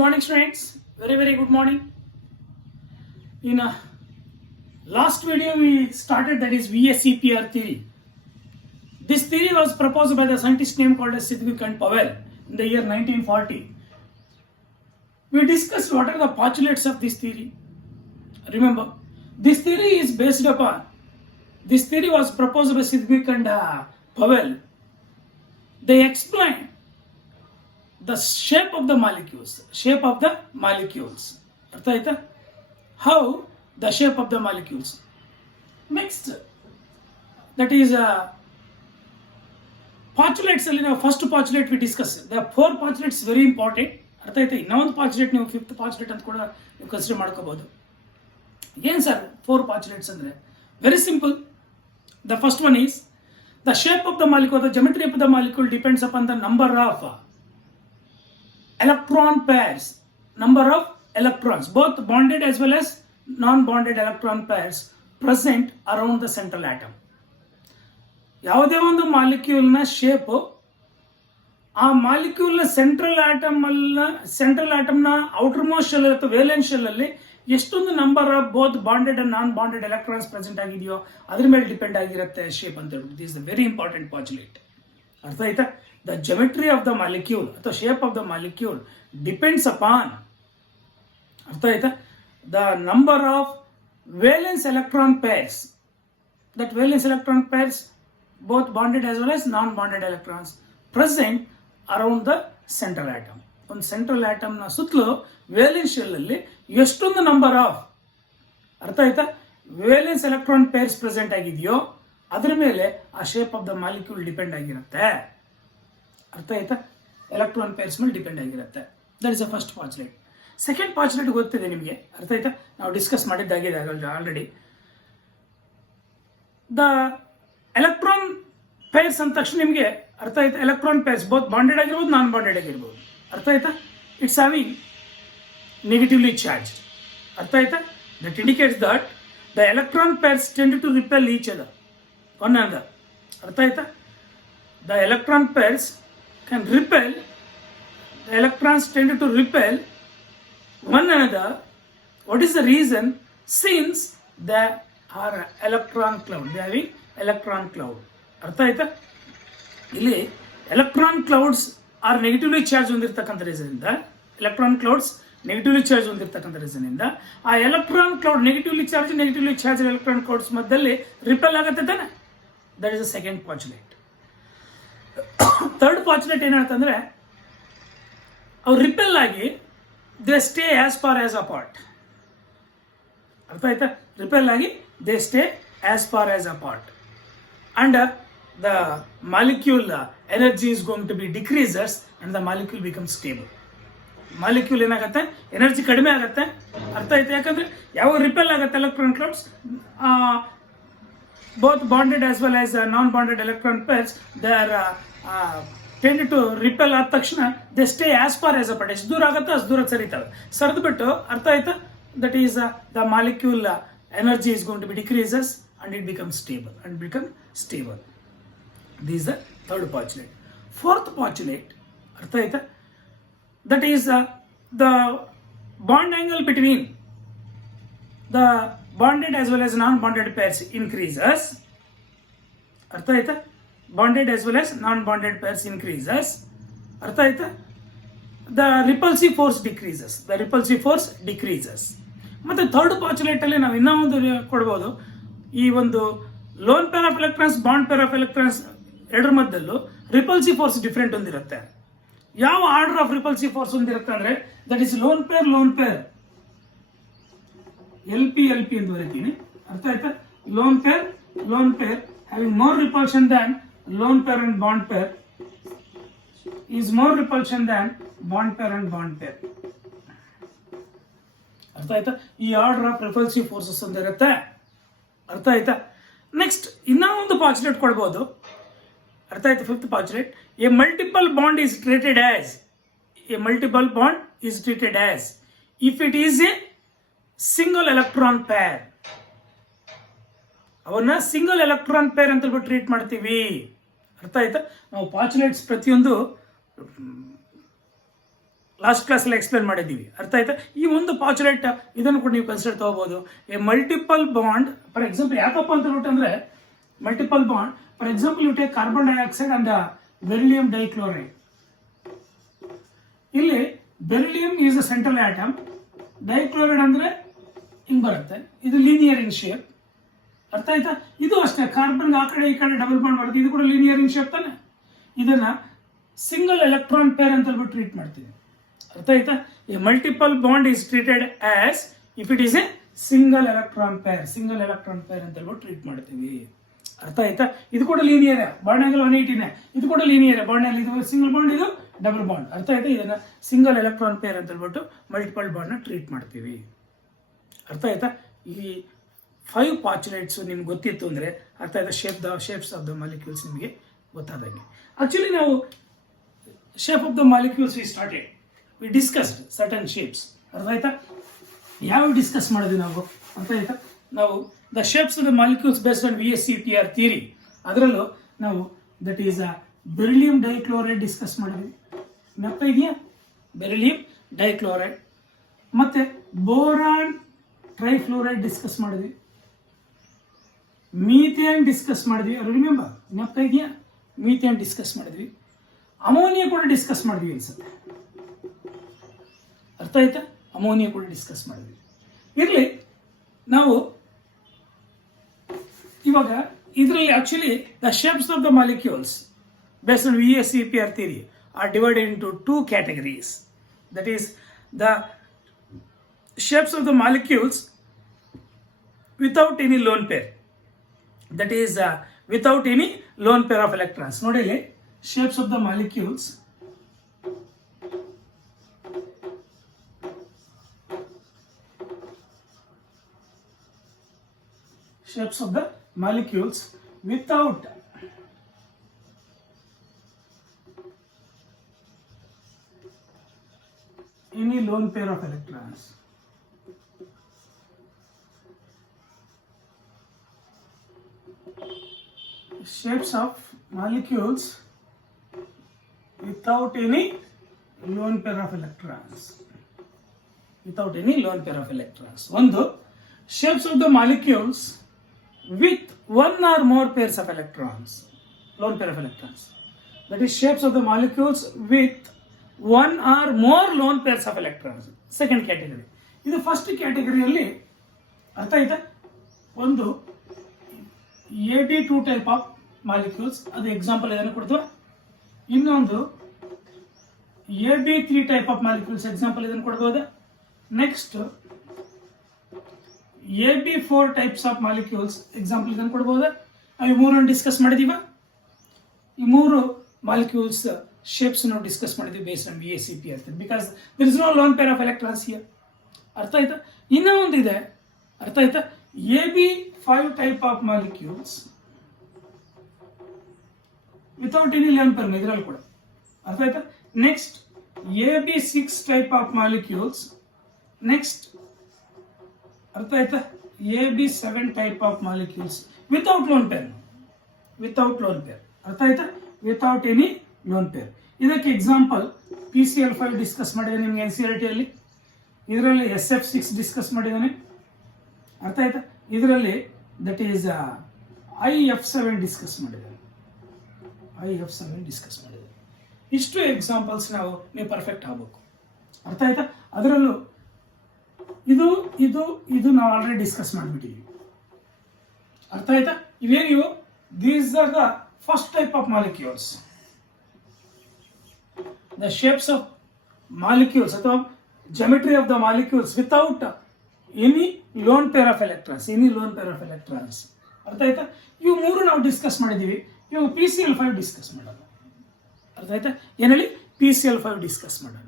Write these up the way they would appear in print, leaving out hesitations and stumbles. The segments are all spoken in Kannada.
morning students, very good morning. In last video we started, that is VSEPR theory. This theory was proposed by the scientist name called as Sidgwick and Powell in the year 1940. We discussed what are the postulates of this theory. Remember, this theory is based upon, this theory was proposed by Sidgwick and Powell. They explain the shape of the molecules. ಅರ್ಥ ಆಯ್ತಾ? How the shape of the molecules. Next, that is postulates ಅಲ್ಲಿ ನಾವು first postulate we discuss. There are 4 postulates very important. ಅರ್ಥ ಆಯ್ತಾ? ಇನ್ನೊಂದು postulate ನೀವು 5th postulate ಅಂತ ಕೂಡ ನೀವು ಕನ್ಸಿಡರ್ ಮಾಡ್ಕೋಬಹುದು. ಏನು ಸರ್ 4 postulates ಅಂದ್ರೆ? Very simple. The first one is the shape of the molecule, the geometry of the molecule depends upon the number of electron pairs, number of electrons, both bonded as well as non-bonded electron pairs present around the central atom. ಯಾವುದೇ ಒಂದು ಮಾಲಿಕ್ಯೂಲ್ನ ಶೇಪ್ ಆ ಮಾಲಿಕ್ಯೂಲ್ನ ಸೆಂಟ್ರಲ್ ಆಟಮ್ನ ಔಟರ್ ಮೋಸ್ಟ್ ಶೆಲ್ ಅಥವಾ ವೇಲೆನ್ಸ್ ಶೆಲ್ ಅಲ್ಲಿ ಎಷ್ಟೊಂದು number of both bonded and non bonded electrons present ಆಗಿದೆಯೋ ಅದ್ರ ಮೇಲೆ ಡಿಪೆಂಡ್ ಆಗಿರುತ್ತೆ ಶೇಪ್ ಅಂತ ಹೇಳ್ಬಿಟ್ಟು. This is very important postulate. ಅರ್ಥ ಆಯ್ತಾ? The geometry of the molecule ಅಥವಾ shape of the molecule depends upon, ಅರ್ಥ ಆಯ್ತಾ, the number of valence electron pairs. That valence electron pairs, both bonded as well as non-bonded electrons present around the central atom. ಒಂದು ಸೆಂಟ್ರಲ್ ಆಟಮ್ನ ಸುತ್ತಲೂ ವೇಲೆನ್ಸ್ ಶೆಲ್ ಅಲ್ಲಿ ಎಷ್ಟೊಂದು ನಂಬರ್ ಆಫ್, ಅರ್ಥ ಆಯ್ತಾ, ವೇಲೆನ್ಸ್ ಎಲೆಕ್ಟ್ರಾನ್ ಪೇರ್ಸ್ ಪ್ರೆಸೆಂಟ್ ಆಗಿದೆಯೋ ಅದ್ರ ಮೇಲೆ ಆ shape of the molecule depend ಆಗಿರುತ್ತೆ. ಅರ್ಥ ಆಯ್ತಾ? ಎಲೆಕ್ಟ್ರಾನ್ ಪೇರ್ಸ್ ಮೇಲೆ ಡಿಪೆಂಡ್ ಆಗಿರುತ್ತೆ. That is the first postulate. Second postulate ಗೊತ್ತಿದೆ ನಿಮಗೆ, ಅರ್ಥ ಆಯ್ತಾ? ನಾವು ಡಿಸ್ಕಸ್ ಮಾಡಿದ್ದಾಗಿದೆ ಆಲ್ರೆಡಿ. ದ ಎಲೆಕ್ಟ್ರಾನ್ ಪೇರ್ಸ್ ಅಂದ ತಕ್ಷಣ ನಿಮಗೆ ಅರ್ಥ ಆಯ್ತಾ, ಎಲೆಕ್ಟ್ರಾನ್ ಪೇರ್ಸ್ ಬೋತ್ ಬಾಂಡೆಡ್ ಆಗಿರ್ಬೋದು, ನಾನ್ ಬಾಂಡೆಡ್ ಆಗಿರ್ಬೋದು. ಅರ್ಥ ಆಯ್ತಾ? It's having negatively charge. ಅರ್ಥ ಆಯ್ತಾ? That indicates that the electron pairs tend to repel each other, one another. ಅರ್ಥ ಆಯ್ತಾ? The electron pairs can repel, the electrons tend to repel one another. What is the reason? Since there are electron cloud, they are having electron cloud. ಅರ್ಥ ಆಯ್ತಾ? ಇಲ್ಲಿ electron clouds are negatively charge ಹೊಂದಿರತಕ್ಕಂಥ ರೀಸನ್ನಿಂದ, ಎಲೆಕ್ಟ್ರಾನ್ ಕ್ಲೌಡ್ಸ್ ನೆಗೆಟಿವ್ಲಿ ಚಾರ್ಜ್ ಹೊಂದಿರತಕ್ಕಂಥ ರೀಸನ್ನಿಂದ ಆ electron cloud negatively charge electron clouds ಮಧ್ಯದಲ್ಲಿ ರಿಪೆಲ್ ಆಗುತ್ತೆ ತಾನೆ. That is the second postulate. Third postulate ಏನಂತಂದ್ರೆ, ಅವ್ರು ರಿಪೆಲ್ ಆಗಿ they stay as far as apart. ಅರ್ಥ ಆಯ್ತಾ? ರಿಪೆಲ್ ಆಗಿ they stay as far as apart and the molecule energy is going to be decreases and the molecule become stable. Molecule ಏನಾಗುತ್ತೆ, ಎನರ್ಜಿ ಕಡಿಮೆ ಆಗುತ್ತೆ. ಅರ್ಥ ಆಯ್ತಾ? ಯಾಕಂದ್ರೆ ಯಾವ ರಿಪೆಲ್ ಆಗುತ್ತೆ electron clouds, both bonded as well as non-bonded electron pairs, they are tend to repel ಆದ ತಕ್ಷಣ they stay as far as apart. ಎಷ್ಟು ದೂರ ಆಗುತ್ತೆ ಅಷ್ಟು ದೂರ ಸರಿತವೆ. ಸರಿದು ಬಿಟ್ಟು, ಅರ್ಥ ಆಯ್ತಾ, that is the molecule energy is going to be decreases and it becomes stable. This is the third postulate. Fourth postulate, ಅರ್ಥ ಆಯ್ತಾ, that is the bond angle between the bonded as well as non-bonded pairs increases. ಅರ್ಥ ಆಯ್ತಾ? Bonded as well as non-bonded pairs increases. ಅರ್ಥ ಆಯ್ತಾ? The repulsive force decreases. ಮತ್ತೆ ಥರ್ಡ್ ಪಾಸ್ಯುಲೇಟ್ ಅಲ್ಲಿ ನಾವು ಇನ್ನೂ ಒಂದು ಕೊಡ್ಬೋದು. ಈ ಒಂದು loan pair of electrons, bond pair of electrons ಎರಡರ ಮಧ್ಯದಲ್ಲೂ ರಿಪಲ್ಸಿವ್ ಫೋರ್ಸ್ ಡಿಫ್ರೆಂಟ್ ಹೊಂದಿರುತ್ತೆ. ಯಾವ ಆರ್ಡರ್ ಆಫ್ ರಿಪಲ್ಸಿವ್ ಫೋರ್ಸ್ ಹೊಂದಿರುತ್ತೆ ಅಂದ್ರೆ, that is lone pair LP ಅಂತ ಬರೀತೀನಿ. ಅರ್ಥ ಆಯ್ತಾ? Lone peer having more repulsion than lone pair and bond pair is more repulsion than bond pair and bond pair. ಅರ್ಥ ಆಯ್ತಾ? ಈ ಆರ್ಡರ್ ಆಫ್ ರಿಪಲ್ಸಿವ್ ಫೋರ್ಸಸ್ ಹೊಂದಿರುತ್ತೆ. ಅರ್ಥ ಆಯ್ತಾ? ನೆಕ್ಸ್ಟ್ ಇನ್ನೂ ಒಂದು ಪಾಸ್ಯುಲೇಟ್ ಕೊಡ್ಬೋದು. ಅರ್ಥ ಆಯ್ತಾ? Fifth postulate, a multiple bond is treated as if it is a single electron pair. ಅವನ್ನ ಸಿಂಗಲ್ ಎಲೆಕ್ಟ್ರಾನ್ ಪೇರ್ ಅಂತ ಟ್ರೀಟ್ ಮಾಡ್ತೀವಿ. ಅರ್ಥ ಆಯ್ತಾ? ನಾವು ಪಾಸ್ಯುಲೇಟ್ಸ್ ಪ್ರತಿಯೊಂದು ಲಾಸ್ಟ್ ಕ್ಲಾಸಲ್ಲಿ ಎಕ್ಸ್ಪ್ಲೇನ್ ಮಾಡಿದ್ದೀವಿ. ಅರ್ಥ ಆಯ್ತಾ? ಈ ಒಂದು ಪಾಚುಲೇಟ್ ಇದನ್ನು ಕೂಡ ನೀವು ಕನ್ಸಿಡರ್ ತಗೋಬಹುದು. A multiple bond for example ಯಾಕಪ್ಪ ಅಂತ ಹೇಳ್ಬಿಟ್ಟಂದ್ರೆ multiple bond for example you take carbon dioxide and beryllium dichloride. ಇಲ್ಲಿ beryllium is a central atom, dichloride ಅಂದ್ರೆ ಹಿಂಗ್ ಬರುತ್ತೆ, ಇದು ಲೀನಿಯರ್ ಇನ್ ಶೇಪ್. ಅರ್ಥ ಆಯ್ತಾ? ಇದು ಅಷ್ಟೇ, ಕಾರ್ಬನ್ ಆ ಕಡೆ ಈ ಕಡೆ ಡಬಲ್ ಬಾಂಡ್ ಬರುತ್ತೆ, ಇದು ಕೂಡ ಲೀನಿಯರ್ ಇನ್ ಶೇಪ್ ತಾನೆ. ಇದನ್ನ ಸಿಂಗಲ್ ಎಲೆಕ್ಟ್ರಾನ್ ಪೇರ್ ಅಂತ ಹೇಳ್ಬಿಟ್ಟು ಟ್ರೀಟ್ ಮಾಡ್ತೀವಿ. ಅರ್ಥ ಆಯ್ತಾ? A multiple bond is treated as if it is a single electron pair ಅಂತ ಹೇಳ್ಬಿಟ್ಟು ಟ್ರೀಟ್ ಮಾಡ್ತೀವಿ. ಅರ್ಥ ಆಯ್ತಾ? ಇದು ಕೂಡ ಲೀನಿಯರ್, ಬಾಂಡ್ ಆಂಗಲ್ 180 ಇದು ಕೂಡ ಲೀನಿಯರ್, ಬಾಂಡ್ ಆಂಗಲ್ ಇದು ಸಿಂಗಲ್ ಬಾಂಡ್, ಇದು ಡಬಲ್ ಬಾಂಡ್. ಅರ್ಥ ಆಯ್ತಾ? ಇದನ್ನ ಸಿಂಗಲ್ ಎಲೆಕ್ಟ್ರಾನ್ ಪೇರ್ ಅಂತ ಹೇಳ್ಬಿಟ್ಟು ಮಲ್ಟಿಪಲ್ ಬಾಂಡ್ ನ ಟ್ರೀಟ್ ಮಾಡ್ತೀವಿ. ಅರ್ಥ ಆಯ್ತಾ? ಈ 5 ಪಾಚುಲೇಟ್ಸ್ ನಿಮ್ಗೆ ಗೊತ್ತಿತ್ತು ಅಂದ್ರೆ ಅರ್ಥ ಆಯ್ತಾ? ಶೇಪ್ಸ್ ಆಫ್ ದ ಮಾಲಿಕ್ಯೂಲ್ಸ್ ನಿಮಗೆ ಗೊತ್ತಾದಂಗೆ. ಆಕ್ಚುಲಿ ನಾವು shape of the molecules we started, we discussed certain shapes. ಅರ್ಥ ಆಯ್ತಾ? ಯಾವ ಡಿಸ್ಕಸ್ ಮಾಡಿದ್ವಿ ನಾವು? ಅರ್ಥ ಆಯ್ತಾ? ನಾವು the shapes of the molecules based on VSEPR theory, ಅದರಲ್ಲೂ ನಾವು ದಟ್ ಈಸ್ ಬೆರಿಲಿಯಂ ಡೈಕ್ಲೋರೈಡ್ ಡಿಸ್ಕಸ್ ಮಾಡಿದ್ವಿ. ನೆನಪ ಇದೆಯಾ? ಬೆರಿಲಿಯಂ ಡೈಕ್ಲೋರೈಡ್. ಮತ್ತೆ ಬೋರಾನ್ ಟ್ರೈಫ್ಲೋರೈಡ್ ಡಿಸ್ಕಸ್ ಮಾಡಿದ್ವಿ, ಮೀಥೇನ್ ಡಿಸ್ಕಸ್ ಮಾಡಿದ್ವಿ. ರಿಮೆಂಬರ್, ನೆನಪ ಇದೆಯಾ? ಮೀಥೇನ್ ಡಿಸ್ಕಸ್ ಮಾಡಿದ್ವಿ, ಅಮೋನಿಯಾ ಕೂಡ ಡಿಸ್ಕಸ್ ಮಾಡಿದ್ವಿ ಅನ್ಸುತ್ತೆ. ಅರ್ಥ ಆಯ್ತಾ? ಅಮೋನಿಯಾ ಕೂಡ ಡಿಸ್ಕಸ್ ಮಾಡಿದ್ವಿ. ಇರಲಿ, ನಾವು ಇವಾಗ ಇದರಲ್ಲಿ actually the shapes of the molecules based on VSEPR theory are divided into 2 categories. That is the shapes of the molecules without any lone pair. That is without any lone pair of electrons. ನೋಡಿ ಇಲ್ಲಿ shapes of the molecules without any lone pair of electrons. Shapes of molecules without any lone pair of electrons. ಒಂದು shapes of the molecules with one or more pairs of electrons, lone pair of electrons. That is shapes of the molecules with one or more lone pairs of electrons. Second category. ಇದು ಫಸ್ಟ್ ಕ್ಯಾಟಗರಿಯಲ್ಲಿ. ಅರ್ಥ ಆಯ್ತಾ? ಒಂದು AB2 ಟೈಪ್ ಆಫ್ ಮಾಲಿಕ್ಯೂಲ್ಸ್, ಅದು ಎಕ್ಸಾಂಪಲ್ ಇದನ್ನು ಕೊಡ್ತೀವ. ಇನ್ನೊಂದು AB3 type of molecules, example ಇದನ್ನು ಕೊಡ್ಬೋದಾ? Next AB4 types of molecules, example ಇದನ್ನು ಕೊಡ್ಬೋದಾ? ಈ ಮೂರನ್ನು ಡಿಸ್ಕಸ್ ಮಾಡಿದೀವ. ಈ ಮೂರು ಮಾಲಿಕ್ಯೂಲ್ಸ್ ಶೇಪ್ಸ್ ನಾವು ಡಿಸ್ಕಸ್ ಮಾಡಿದ್ವಿ based on VSEPR because there is no lone pair of electrons here. ಅರ್ಥ ಆಯ್ತಾ? ಇನ್ನೂ ಒಂದಿದೆ, ಅರ್ಥ ಆಯ್ತಾ? AB5 type of molecules without any lone pair, ಇದರಲ್ಲಿ ಕೂಡ. ಅರ್ಥ ಆಯ್ತಾ? Next AB6 type of molecules. Next ಅರ್ಥ ಆಯ್ತಾ? AB7 type of molecules without lone pair. ಅರ್ಥ ಆಯ್ತಾ? Without any lone peer. ಇದಕ್ಕೆ ಎಕ್ಸಾಂಪಲ್ PCl5 ಡಿಸ್ಕಸ್ ಮಾಡಿದೆ ನಿಮ್ಗೆ NCERT ಅಲ್ಲಿ. ಇದರಲ್ಲಿ SF6 ಡಿಸ್ಕಸ್ ಮಾಡಿದ್ದಾನೆ. ಅರ್ಥ ಆಯ್ತಾ? ಇದರಲ್ಲಿ ದಟ್ ಈಸ್ IF7 ಡಿಸ್ಕಸ್ ಮಾಡಿದ್ದಾನೆ. ಇಷ್ಟು ಎಕ್ಸಾಂಪಲ್ಸ್ ನೀವು ಪರ್ಫೆಕ್ಟ್ ಆಗಬೇಕು. ಅರ್ಥ ಆಯ್ತಾ? ಅದರಲ್ಲೂ ಇದು ನಾವು ಆಲ್ರೆಡಿ ಡಿಸ್ಕಸ್ ಮಾಡಿಬಿಟ್ಟಿದ್ದೀವಿ. ಅರ್ಥ ಆಯ್ತಾ? ಇವೇನಿವು these are the first type of molecules. The shapes of molecules ಅಥವಾ geometry of the molecules without any lone pair of electrons. ಅರ್ಥ ಆಯ್ತಾ? ಇವು ಮೂರು ನಾವು ಡಿಸ್ಕಸ್ ಮಾಡಿದ್ದೀವಿ. ಇವಾಗ PCl5 ಡಿಸ್ಕಸ್ ಮಾಡೋಣ. ಅರ್ಥ ಆಯ್ತಾ? ಏನಲ್ಲಿ PCl5 ಡಿಸ್ಕಸ್ ಮಾಡೋಣ.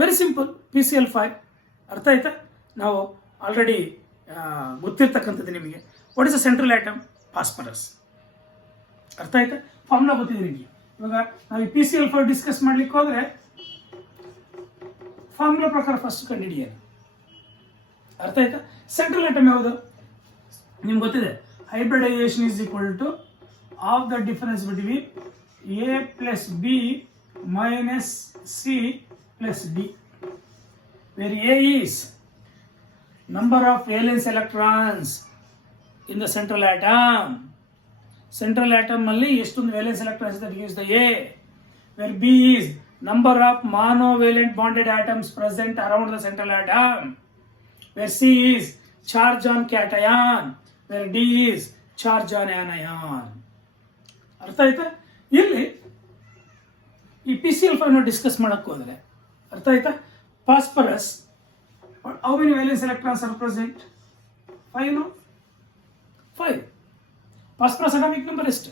Very simple. PCl5 ಅರ್ಥ ಆಯ್ತಾ? ನಾವು ಆಲ್ರೆಡಿ ಗೊತ್ತಿರ್ತಕ್ಕಂಥದ್ದು ನಿಮಗೆ. What is the central atom? Phosphorus. ಅರ್ಥ ಆಯ್ತಾ? ಫಾರ್ಮುಲಾ ಗೊತ್ತಿದೆ ನಿಮಗೆ. ಇವಾಗ ನಾವು PCl5 ಡಿಸ್ಕಸ್ ಮಾಡ್ಲಿಕ್ಕೆ ಹೋದ್ರೆ ಫಾರ್ಮುಲಾ ಪ್ರಕಾರ ಫಸ್ಟ್ ಕಂಡುಹಿಡಿಯೋಣ. ಅರ್ಥ ಆಯ್ತಾ? ಸೆಂಟ್ರಲ್ ಆಟಮ್ ಯಾವುದು ನಿಮ್ಗೆ ಗೊತ್ತಿದೆ. Hybridisation is equal to of the difference between A plus B minus C plus D, where A is number of valence electrons in the central atom. Central atom ಅಲ್ಲಿ ಎಷ್ಟೊಂದು valence electrons that gives the A, where B is number of monovalent bonded atoms present around the central atom, where C is charge on cation, where D is charge on anion. ಅರ್ಥ ಆಯ್ತಾ? ಇಲ್ಲಿ ಈ PCl5 ಡಿಸ್ಕಸ್ ಮಾಡಕ್ಕೆ ಹೋದ್ರೆ ಅರ್ಥ ಆಯ್ತಾ? Phosphorus, how many valence electrons are present? 5, no? 5. Phosphorus atomic number ಎಷ್ಟು?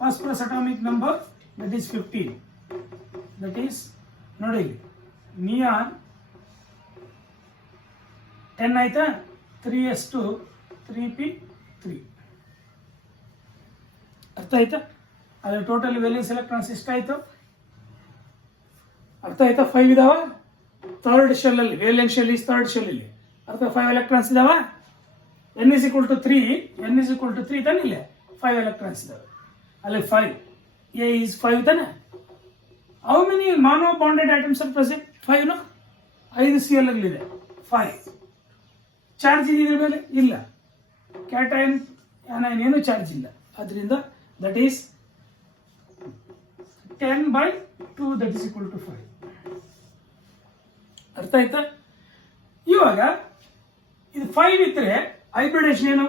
Phosphorus atomic number that is 15. That is ನೋಡಿ ನಿಯಾನ್ 10 ಆಯ್ತಾ? 3s2 3p3. ಅರ್ಥ ಆಯ್ತಾ? ಅದ್ರ ಟೋಟಲ್ ವ್ಯಾಲೆನ್ಸ್ ಎಲೆಕ್ಟ್ರಾನ್ಸ್ ಎಷ್ಟಾಯ್ತು? ಅರ್ಥ ಆಯ್ತಾ? 5 ಇದಾವ ಥರ್ಡ್ ಶೆಲ್ ಅಲ್ಲಿ, valence shell is third shell ಇಲ್ಲಿ. ಅರ್ಥ 5 ಎಲೆಕ್ಟ್ರಾನ್ಸ್ ಇದಾವ. n is equal to 3, n is equal to 3 ತಾನೆ ಇಲ್ಲಿ 5 ಎಲೆಕ್ಟ್ರಾನ್ಸ್ ಇದಾವೆ. ಅಲ್ಲಿ 5, A is 5 ತಾನೆ. How many mono bonded atoms are present? 5 no? 5 Cl ಇದೆ 5. ಚಾರ್ಜ್ ಇದರ ಮೇಲೆ ಇಲ್ಲ, ಕ್ಯಾಟೈನ್ ಆನೈನ್ ಏನು ಚಾರ್ಜ್ ಇಲ್ಲ. ಅದರಿಂದ that is 10/2 that is equal to 5. ಅರ್ಥ ಆಯ್ತಾ? ಇವಾಗ ಇದು 5 ಇದ್ರೆ ಹೈಬ್ರಿಡೇಷನ್ ಏನು?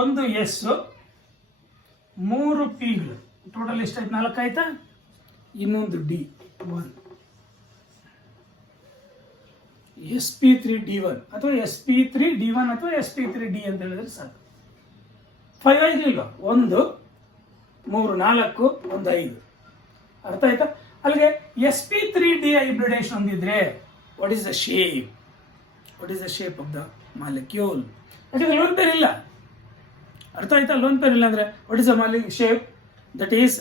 ಒಂದು ಎಸ್ 3 ಪಿಗಳು, ಟೋಟಲ್ ಎಷ್ಟಾಯ್ತು? 4 ಆಯ್ತಾ? ಇನ್ನೊಂದು ಡಿ 1, sp3d1 ಅಥವಾ sp3d1 ಅಥವಾ sp3d ಅಂತ ಹೇಳಿದ್ರೆ ಸಾಕು. 5 ಆಗಿಲ್ವಾ? 1 3 4 1 5. ಅರ್ಥ ಆಯ್ತಾ? ಅಲ್ಲಿಗೆ sp3d ಹೈಬ್ರಿಡೇಷನ್ ಹೊಂದಿದ್ರೆ what is the shape? What is the shape of the molecule? ಯಾಕಂದ್ರೆ ಲೋನ್ ಪೇರ್ ಇಲ್ಲ. ಅರ್ಥ ಆಯ್ತಾ? ಲೋನ್ ಪೇರ್ ಇಲ್ಲ ಅಂದ್ರೆ what is the shape? That is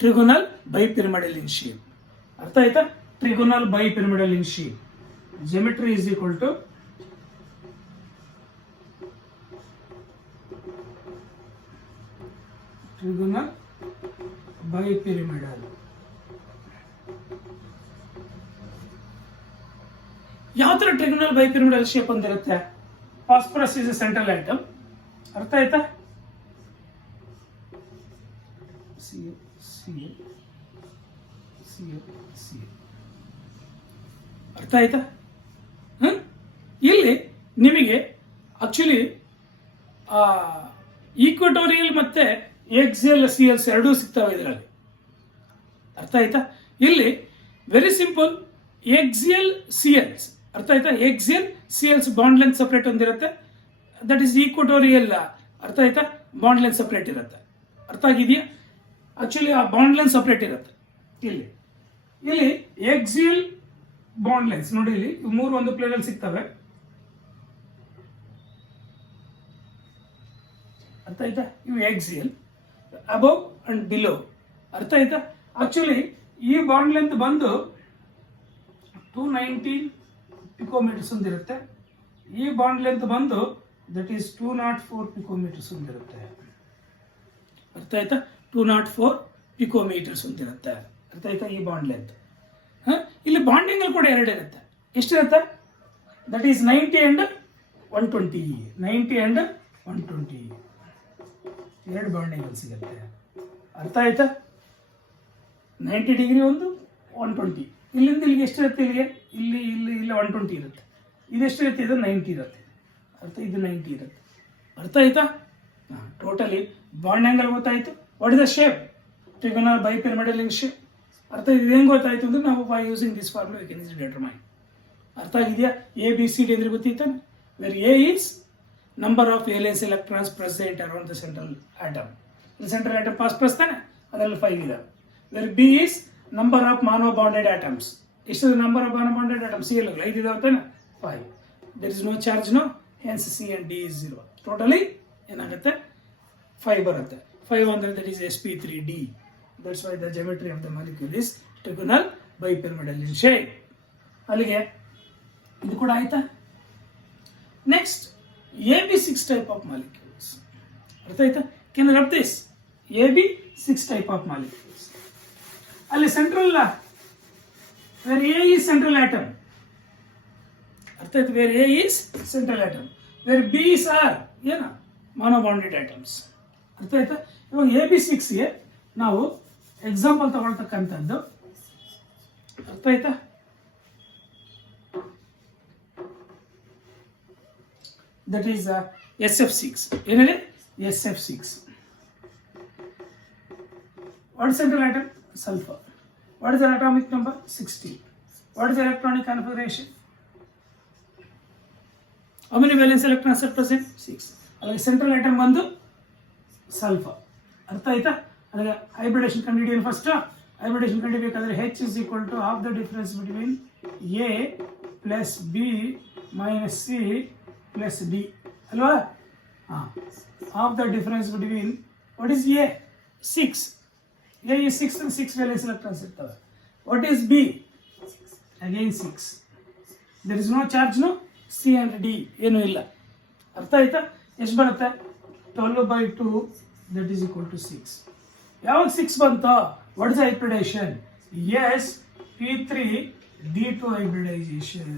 trigonal bipyramidal in shape. ಅರ್ಥ ಆಯ್ತಾ? Trigonal bipyramidal in shape. Geometry is equal to trigonal bipyramidal. ಯಾವ ತರ ಟ್ರಿಗೊನಲ್ ಬೈಪಿರಮಿಡಲ್ ಶೇಪ್ ಹೊಂದಿರುತ್ತೆ? Phosphorus is a central atom. ಅರ್ಥ ಆಯ್ತಾ? ಅರ್ಥ ಆಯ್ತಾ? ಇಲ್ಲಿ ನಿಮಗೆ ಆಕ್ಚುಲಿ ಈಕ್ವಟೋರಿಯಲ್ ಮತ್ತೆ ಎಕ್ಸಿಯಲ್ ಸಿಎಲ್ಸ್ ಎರಡೂ ಸಿಗ್ತವೆ ಇದರಲ್ಲಿ. ಅರ್ಥ ಆಯ್ತಾ? ಇಲ್ಲಿ ವೆರಿ ಸಿಂಪಲ್, ಎಕ್ಸಿಯಲ್ ಸಿಎಲ್ಸ್. ಅರ್ಥ ಆಯ್ತಾ? ಎಕ್ಸಿಯಲ್ ಸಿಎಲ್ಸ್ ಬಾಂಡ್ ಲೆಂತ್ ಸಪ್ರೇಟ್ ಹೊಂದಿರುತ್ತೆ. That is equatorial. ಅರ್ಥ ಆಯ್ತಾ? ಬಾಂಡ್ ಲೆಂತ್ ಸಪ್ರೇಟ್ ಇರುತ್ತೆ. ಅರ್ಥ ಆಗಿದೆಯಾ? ಆಕ್ಚುಲಿ ಆ ಬಾಂಡ್ ಲೆಂತ್ ಸಪ್ರೇಟ್ ಇರುತ್ತೆ. ಇಲ್ಲಿ ಎಕ್ಸಿಯಲ್ ಬಾಂಡ್ ಲೆನ್ಸ್ ನೋಡಿ, ಇಲ್ಲಿ 3 ಒಂದು ಪ್ಲೇನ್ ಅಲ್ಲಿ ಸಿಗ್ತವೆ. ಅರ್ಥ ಆಯ್ತಾ? ಇವು ಎಕ್ಸಿಯಲ್, ಅಬೌವ್ ಅಂಡ್ ಬಿಲೋ. ಅರ್ಥ ಆಯ್ತಾ? ಆಕ್ಚುಲಿ ಈ ಬಾಂಡ್ ಲೆಂತ್ ಬಂದು 219 ಪಿಕೋಮೀಟರ್ಸ್ ಹೊಂದಿರುತ್ತೆ. ಈ ಬಾಂಡ್ ಲೆಂತ್ ಬಂದು ದಟ್ ಈಸ್ 204 ಪಿಕೋಮೀಟರ್ಸ್ ಹೊಂದಿರುತ್ತೆ. ಅರ್ಥ ಆಯ್ತಾ? 204 ಪಿಕೋಮೀಟರ್ಸ್ ಹೊಂದಿರುತ್ತೆ. ಅರ್ಥ ಆಯ್ತಾ? ಈ ಬಾಂಡ್ ಲೆಂತ್. ಇಲ್ಲಿ ಬಾಂಡಿಂಗ್ ಅಲ್ಲಿ ಕೂಡ 2 ಇರುತ್ತೆ. ಎಷ್ಟಿರುತ್ತೆ? That is 90 and 120. 90 and 120 2 bonding ಅಲ್ಲಿ ಸಿಗುತ್ತೆ. ಅರ್ಥ ಆಯ್ತಾ? 90 ಡಿಗ್ರಿ ಒಂದು, 120. ಇಲ್ಲಿಂದ ಇಲ್ಲಿಗೆ ಎಷ್ಟಿರುತ್ತೆ? ಇಲ್ಲಿಗೆ ಇಲ್ಲಿ 120 ಇರುತ್ತೆ. ಇದೆಷ್ಟಿರುತ್ತೆ? ಇದು 90 ಇರುತ್ತೆ. ಅರ್ಥ? ಇದು 90 ಇರುತ್ತೆ. ಅರ್ಥ ಆಯ್ತಾ? ಟೋಟಲಿ ಬಾಂಡ್ ಆಂಗಲ್ ಗೊತ್ತಾಯ್ತು. What is the shape? Trigonal bipyramidal in shape. ಅರ್ಥ? ಇದು ಹೆಂಗೆ ಗೊತ್ತಾಯ್ತು ಅಂದ್ರೆ ನಾವು by using this formula we can easily determine. ಅರ್ಥ ಆಗಿದೆಯಾ? ಎ ಬಿ ಸಿ ಡಿ ಅಂದ್ರೆ ಗೊತ್ತಿತ್ತಾನೆ. Where A is number of valence electrons present around the central atom. Central atom phosphorus ತಾನೆ, ಅದರಲ್ಲಿ 5 ಇದೆ. Where B is number of mono bonded atoms. ಎಷ್ಟು number of mono bonded atoms? C L 5 ಇದಾವೆ ತಾನೆ, 5. There is no charge, no, hence C and D is 0. Totally ಏನಾಗುತ್ತೆ? 5 ಬರುತ್ತೆ. 5 ಅಂದರೆ that is sp3d. That's why the geometry of the molecule is trigonal bipyramidal in shape. ಅಲ್ಲಿಗೆ ಇದು ಕೂಡ ಆಯ್ತಾ? Next AB6 type of molecules. ಅರ್ಥ ಆಯ್ತಾ? Can you rub this? AB6 type of molecules. ಅಲ್ಲಿ central where A is central atom. ಅರ್ಥ ಆಯ್ತು? where A is central atom, where B is R, ಏನ monobonded atoms. ಅರ್ಥ ಆಯ್ತಾ? ಇವಾಗ AB6ಗೆ ನಾವು ಎಕ್ಸಾಂಪಲ್ ತಗೊಳ್ತಕ್ಕಂಥದ್ದು, ಅರ್ಥ ಆಯ್ತಾ? That is SF6. ಏನಿದೆ? SF6. What is central atom? Sulfur. What is the atomic number? 60. What is the electronic configuration? How many valence electrons are present? 6. అలాగే central atom ಬಂದು ಸಲ್ಫರ್. ಅರ್ಥ ಆಯ್ತಾ? అలాగే ಹೈಬ್ರಿಡೇಷನ್ ಕಂಡುಹಿಡಿಯೋಣ. ಫಸ್ಟ್ ಹೈಬ್ರಿಡೇಷನ್ ಕಂಡುಹಿಡಿಯಬೇಕಾದ್ರೆ H is equal to half the difference between A plus B minus C plus D. ಅಲ್ವಾ? half the difference between, what is A? 6. A is 6 and 6 valence electrons ಇರ್ತವೆ. What is B? Again 6. There is no charge, no? C and D ಏನೂ ಇಲ್ಲ. ಅರ್ಥ ಆಯ್ತಾ? ಎಷ್ಟು ಬರುತ್ತೆ? 12/2, that is equal to 6. ಯಾವಾಗ 6 ಬಂತು? What is hybridation? Yes, P3 D2 hybridization.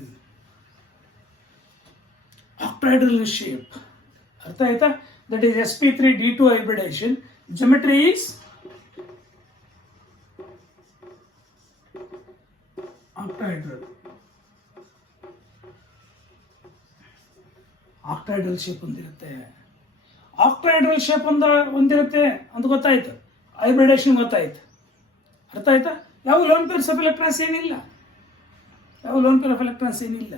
Octahedral shape. ಅರ್ಥ ಆಯ್ತಾ? That is sp3 D2 hybridization. Geometry is octahedral. Octahedral shape ಹೊಂದಿರುತ್ತೆ. ಆಕ್ಟಾಹೆಡ್ರಲ್ ಶೇಪ್ ಹೊಂದಿರುತ್ತೆ ಅಂತ ಗೊತ್ತಾಯ್ತು. ಹೈಬ್ರಿಡೇಷನ್ ಗೊತ್ತಾಯ್ತು. ಅರ್ಥ ಆಯ್ತಾ? ಯಾವ ಲೋನ್ ಪೇರ್ಸ್ ಆಫ್ ಎಲೆಕ್ಟ್ರಾನ್ಸ್ ಏನಿಲ್ಲ. ಯಾವ ಲೋನ್ ಪೇರ್ ಆಫ್ ಎಲೆಕ್ಟ್ರಾನ್ಸ್ ಏನಿಲ್ಲ.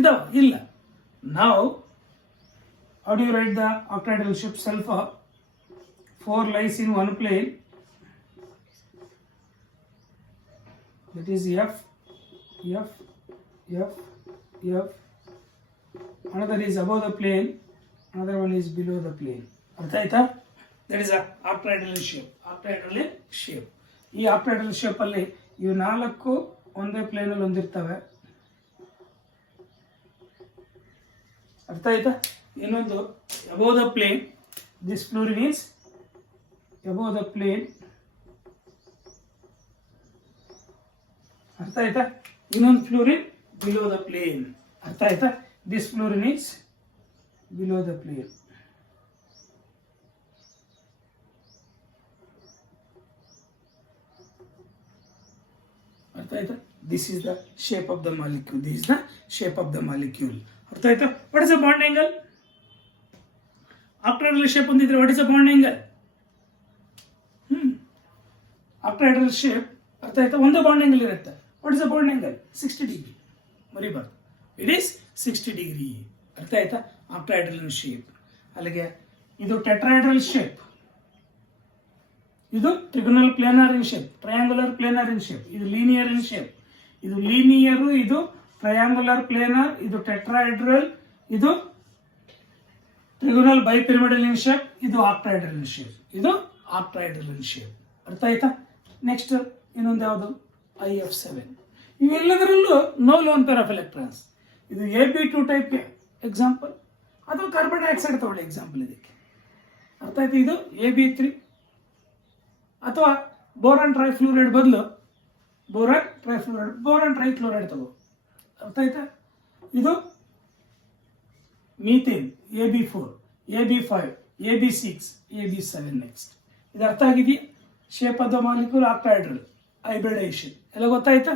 ಇದಾವ? ಇಲ್ಲ. ನಾವು how do you write the octahedral shape? Sulfur, 4 lies in one plane, that is F, F, F, F. Another is above the plane, another one is below the plane. ಅರ್ಥ ಆಯ್ತಾ? That is a octahedral shape. Octahedral shape. ಈ octahedral shape ಅಲ್ಲಿ ಇವು 4 ಒಂದೇ ಪ್ಲೇನ್ ಅಲ್ಲಿ ಹೊಂದಿರ್ತವೆ. ಅರ್ಥ ಆಯ್ತಾ? ಇನ್ನೊಂದು above the plane, this fluorine is above the plane. ಅರ್ಥ ಆಯ್ತಾ? ಇನ್ನೊಂದು ಫ್ಲೂರಿನ್ below the plane. ಅರ್ಥ ಆಯ್ತಾ? This fluorine is below the plane. ಅರ್ಥ ಆಯ್ತಾ? This is the shape of the molecule. This is the shape of the molecule. ಅರ್ಥ ಆಯ್ತಾ? What is the bond angle? Octahedral shape ಹೊಂದಿದ್ರೆ what is the bond angle? Octahedral shape, ಅರ್ಥ ಆಯ್ತಾ? ಒಂದು ಬಾಂಡ್ ಆಂಗಲ್ ಇರುತ್ತೆ. What is the bond angle? 60 degree. ಮರಿಬಾರ್ದು. It is 60 degree. ಅರ್ಥ ಆಯ್ತಾ? Octahedral shape. ಅಲ್ಲಿಗೆ ಇದು ಟೆಟ್ರಾಹೆಡ್ರಲ್ ಶೇಪ್, ಇದು trigonal planar in shape, triangular planar in shape, ಇದು ಲೀನಿಯರ್ ಇನ್ ಶೇಪ್. ಇದು ಲೀನಿಯರ್, ಇದು ಟ್ರಯಾಂಗುಲರ್ ಪ್ಲೇನರ್, ಇದು ಟೆಟ್ರಾಹೆಡ್ರಲ್, ಇದು ಟ್ರಿಗೊನಲ್ ಬೈಪಿರಮಿಡಲ್ ಇನ್ ಶೇಪ್, ಇದು ಆಕ್ಟಾಹೆಡ್ರಲ್ ಇನ್ ಶೇಪ್, ಇದು ಆಕ್ಟಾಹೆಡ್ರಲ್ ಇನ್ ಶೇಪ್. ಅರ್ಥ ಆಯ್ತಾ? ನೆಕ್ಸ್ಟ್ ಇನ್ನೊಂದು ಯಾವುದು? IF7. ಇವೆಲ್ಲದರಲ್ಲೂ no lone pair of electrons. ಇದು AB2 ಟೈಪ್ ಎಕ್ಸಾಂಪಲ್, ಅಥವಾ ಕಾರ್ಬನ್ ಡೈಆಕ್ಸೈಡ್ ತಗೊಳ್ಳಿ ಎಕ್ಸಾಂಪಲ್ ಇದಕ್ಕೆ. ಅರ್ಥ ಆಯ್ತು? ಇದು AB3, ಅಥವಾ ಬೋರಾನ್ ಟ್ರೈಫ್ಲೂರೈಡ್ ಬದಲು ಬೋರಾನ್ ಟ್ರೈಫ್ಲೂರೈಡ್, ಬೋರಾನ್ ಟ್ರೈಕ್ಲೋರೈಡ್ ತಗೋ. ಅರ್ಥ ಆಯ್ತಾ? ಇದು methane AB4, AB5, AB6, AB7 next. ಇದು ಅರ್ಥ ಆಗಿದೆಯಾ? Shape of the molecule, octahedral, hybridisation ಎಲ್ಲ ಗೊತ್ತಾಯ್ತಾ?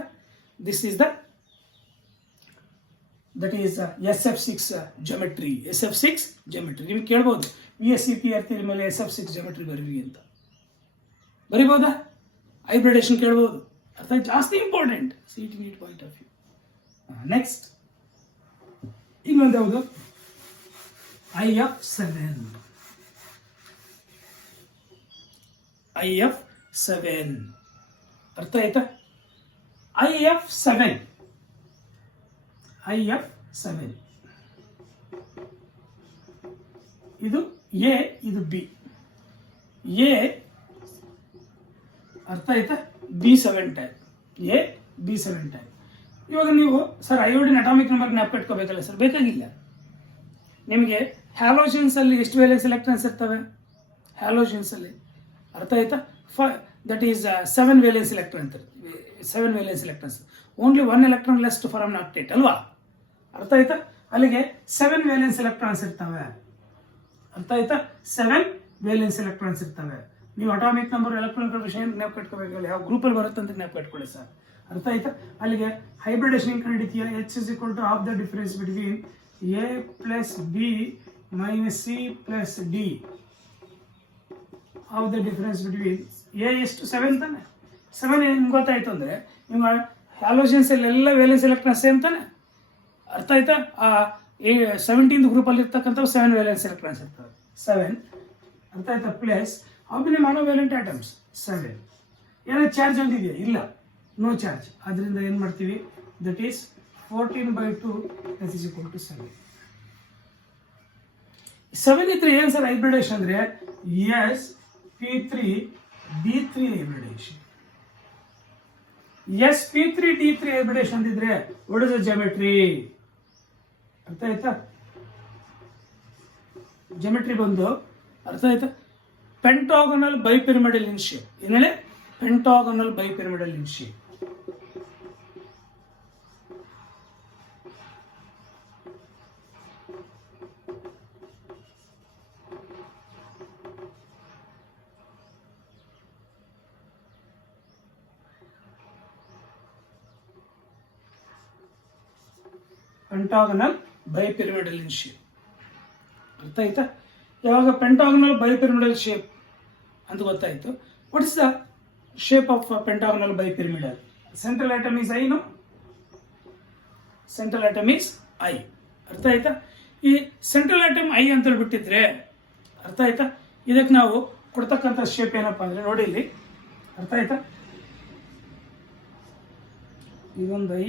This is the that is SF6 geometry. SF6 geometry ನಿಮ್ಗೆ ಕೇಳ್ಬೋದು, VSCP ಅರ್ತಿದ ಮೇಲೆ SF6 geometry ಬರೀರಿ ಅಂತ ಬರಿಬೋದಾ? ಹೈಬ್ರಿಡೇಷನ್ ಕೇಳ್ಬೋದು. ಅರ್ಥ ಜಾಸ್ತಿ important CET NEET point of view. Next ಇನ್ನೊಂದು ಯಾವುದು? IF7. IF7 ಅರ್ಥ ಆಯ್ತಾ? IF7 ಇದು A, ಇದು B. A ಅರ್ಥ ಆಯ್ತಾ? B7 type. A B7 type. ಇವಾಗ ನೀವು ಸರ್ ಅಯೋಡಿನ್ ಅಟಾಮಿಕ್ ನಂಬರ್ ಜ್ಞಾಪಕ ಇಟ್ಕೋಬೇಕಲ್ಲ ಸರ್? ಬೇಕಾಗಿಲ್ಲ. ನಿಮಗೆ ಹ್ಯಾಲೋಜನ್ಸ್ ಅಲ್ಲಿ ಎಷ್ಟು ವೇಲೆನ್ಸ್ ಎಲೆಕ್ಟ್ರಾನ್ಸ್ ಇರ್ತವೆ? ಹ್ಯಾಲೋಜನ್ಸ್ ಅಲ್ಲಿ ಅರ್ಥ ಆಯ್ತಾ? ದಟ್ ಈಸ್ 7 ವೇಲೆನ್ಸ್ ಎಲೆಕ್ಟ್ರಾನ್ ಇರ್ತದೆ. 7 valence electrons, only 1 electron less for an octet ಅಲ್ವಾ? ಅರ್ಥ ಆಯ್ತಾ? ಅಲ್ಲಿಗೆ 7 ವೇಲೆನ್ಸ್ ಎಲೆಕ್ಟ್ರಾನ್ಸ್ ಇರ್ತವೆ. ಅರ್ಥ ಆಯ್ತಾ? 7 ವೇಲೆನ್ಸ್ ಎಲೆಕ್ಟ್ರಾನ್ಸ್ ಇರ್ತವೆ. ನೀವು ಅಟಾಮಿಕ್ ನಂಬರ್ ಎಲೆಕ್ಟ್ರಾನ್ ವಿಷಯ ಜ್ಞಾಪಕ ಇಟ್ಕೋಬೇಕಲ್ಲ, ಯಾವ ಗ್ರೂಪಲ್ಲಿ ಬರುತ್ತೆ ಅಂತ ಜ್ಞಾಪಕ ಇಟ್ಕೊಳ್ಳಿ ಸರ್. ಅರ್ಥ ಆಯ್ತಾ? ಅಲ್ಲಿಗೆ hybridisation ಕಂಡಿದ್ದೀಯ, H is equal to half the difference between A plus B minus C plus D. Half the difference between A ಎಷ್ಟು 7 ತಾನೆ. 7 ನಿಮ್ಗೆ ಗೊತ್ತಾಯ್ತು ಅಂದರೆ ನಿಮ್ಮ ಹ್ಯಾಲೋಜನ್ಸ್ ಎಲ್ಲ ವೇಲೆನ್ಸ್ ಎಲೆಕ್ಟ್ರಾನ್ ಸೇಮ್ ತಾನೆ. ಅರ್ಥ ಆಯ್ತಾ? ಆ 17th ಗ್ರೂಪಲ್ಲಿ ಇರ್ತಕ್ಕಂಥವು 7 ವೇಲೆನ್ಸ್ ಎಲೆಕ್ಟ್ರಾನ್ಸ್ ಇರ್ತವೆ. 7 ಅರ್ಥ ಆಯ್ತಾ? Plus how many monovalent atoms? 7. ಏನೋ ಚಾರ್ಜ್ ಹೊಂದಿದೆಯಾ? ಇಲ್ಲ, ನೋ ಚಾರ್ಜ್. ಅದರಿಂದ ಏನು ಮಾಡ್ತೀವಿ? That is 14/2 that is equal to 7. 7 ಇದ್ರೆ ಏನು ಸರ್ ಹೈಬ್ರಿಡೇಷನ್ ಅಂದರೆ? S P3D3 hybridization. S P3D3 hybridization ಅಂದಿದ್ರೆ ವಾಟ್ ಇಸ್ ದ ಜಾಮೆಟ್ರಿ? ಅರ್ಥ ಆಯ್ತಾ? ಜಾಮೆಟ್ರಿ ಬಂದು ಅರ್ಥ ಆಯ್ತಾ? Pentagonal bipyramidal in shape. ಏನು ಹೇಳಿ? Pentagonal bipyramidal in shape. Pentagonal bipyramidal in shape. ಅರ್ಥ ಆಯ್ತಾ? ಯಾವಾಗ ಪೆಂಟಾಗೋನಲ್ ಬೈಪಿರಮಿಡಲ್ ಶೇಪ್ ಅಂತ ಗೊತ್ತಾಯ್ತು. What is the shape of pentagonal bipyramidal? Central atom is I. No, central atom is I. ಅರ್ಥ ಆಯ್ತಾ? ಈ ಸೆಂಟ್ರಲ್ ಆಟಮ್ ಐ ಅಂತ ಹೇಳ್ಬಿಟ್ಟಿದ್ರೆ ಅರ್ಥ ಆಯ್ತಾ? ಇದಕ್ಕೆ ನಾವು ಕೊಡ್ತಕ್ಕಂಥ ಶೇಪ್ ಏನಪ್ಪ ಅಂದರೆ ನೋಡಿ ಇಲ್ಲಿ. ಅರ್ಥ ಆಯ್ತಾ? ಇದೊಂದು ಐ,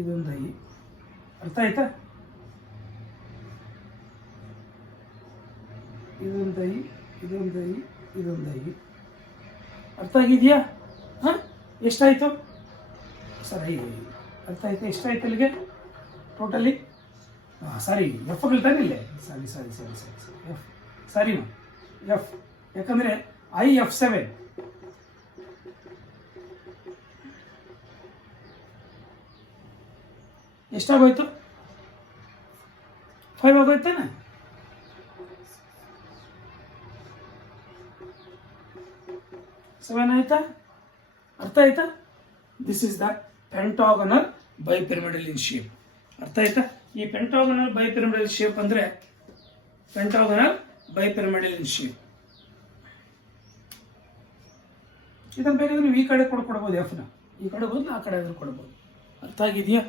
ಇದೊಂದು ಐ. ಅರ್ಥ ಆಯ್ತಾ? ಇದೊಂದು ಐ, ಇದೊಂದು ಐ, ಇದೊಂದು ಐ. ಅರ್ಥ ಆಗಿದೆಯಾ? ಹಾಂ, ಎಷ್ಟಾಯಿತು ಸರ್? ಐ. ಅರ್ಥ ಆಯ್ತಾ? ಎಷ್ಟಾಯ್ತು ಅಲ್ಲಿಗೆ ಟೋಟಲಿ? ಸಾರಿ, ಎಫ್ ತಾನೆ ಇಲ್ಲೇ. ಸಾರಿ ಸಾರಿ ಸಾರಿ ಸಾರಿ ಸರಿ ಎಫ್, ಸಾರಿ ಎಫ್. ಯಾಕಂದರೆ I F7 ಎಷ್ಟಾಗೋಯ್ತು? 5 ಆಗೋಯ್ತಾನೆ. ಸೆವೆನ್ ಆಯ್ತಾ? ಅರ್ಥ ಆಯ್ತಾ? This is the pentagonal bipyramidal in shape. ಅರ್ಥ ಆಯ್ತಾ? ಈ ಪೆಂಟಾಗೋನಲ್ ಬೈಪಿರಮಿಡಲ್ ಶೇಪ್ ಅಂದರೆ ಪೆಂಟಾಗೋನಲ್ ಬೈಪಿರಮಿಡಲ್ ಇನ್ ಶೇಪ್. ಇದನ್ನು ಬೇಕಾದ್ರೆ ನೀವು ಈ ಕಡೆ ಕೊಡ್ಬೋದು, ಎಫ್ನ ಈ ಕಡೆ ಹೋದ್ರೆ ಆ ಕಡೆ ಆದರೂ ಕೊಡ್ಬೋದು. ಅರ್ಥ ಆಗಿದೆಯಾ?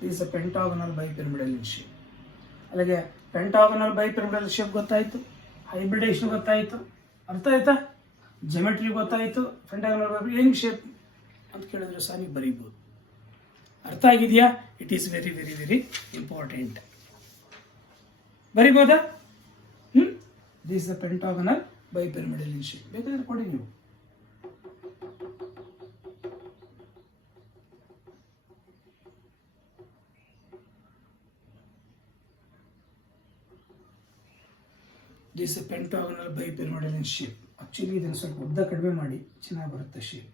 This uh pentagonal bipyramidal in shape. ಅಲ್ಲಿಗೆ ಪೆಂಟಾಗೋನಲ್ ಬೈಪಿರಮಿಡಲ್ ಶೇಪ್ ಗೊತ್ತಾಯಿತು, ಹೈಬ್ರಿಡೇಷನ್ ಗೊತ್ತಾಯಿತು. ಅರ್ಥ ಆಯ್ತಾ? ಜಿಮೆಟ್ರಿ ಗೊತ್ತಾಯಿತು. ಪೆಂಟಾಗೋನಲ್ ಬೈಪಿರಮಿಡಲ್ ಹೆಂಗ್ ಶೇಪ್ ಅಂತ ಕೇಳಿದ್ರೆ ಸಹ ನೀವು ಬರೀಬೋದು. ಅರ್ಥ ಆಗಿದೆಯಾ? It is very very very important. ಬರಿಬೋದಾ? This the pentagonal bipyramidal in shape. ಬೇಕಾದ್ರೆ ಕೊಡಿ ನೀವು. This the pentagonal bipyramidal in shape. Actually ಇದನ್ನು ಸ್ವಲ್ಪ ಉದ್ದ ಕಡಿಮೆ ಮಾಡಿ ಚೆನ್ನಾಗಿ ಬರುತ್ತೆ shape.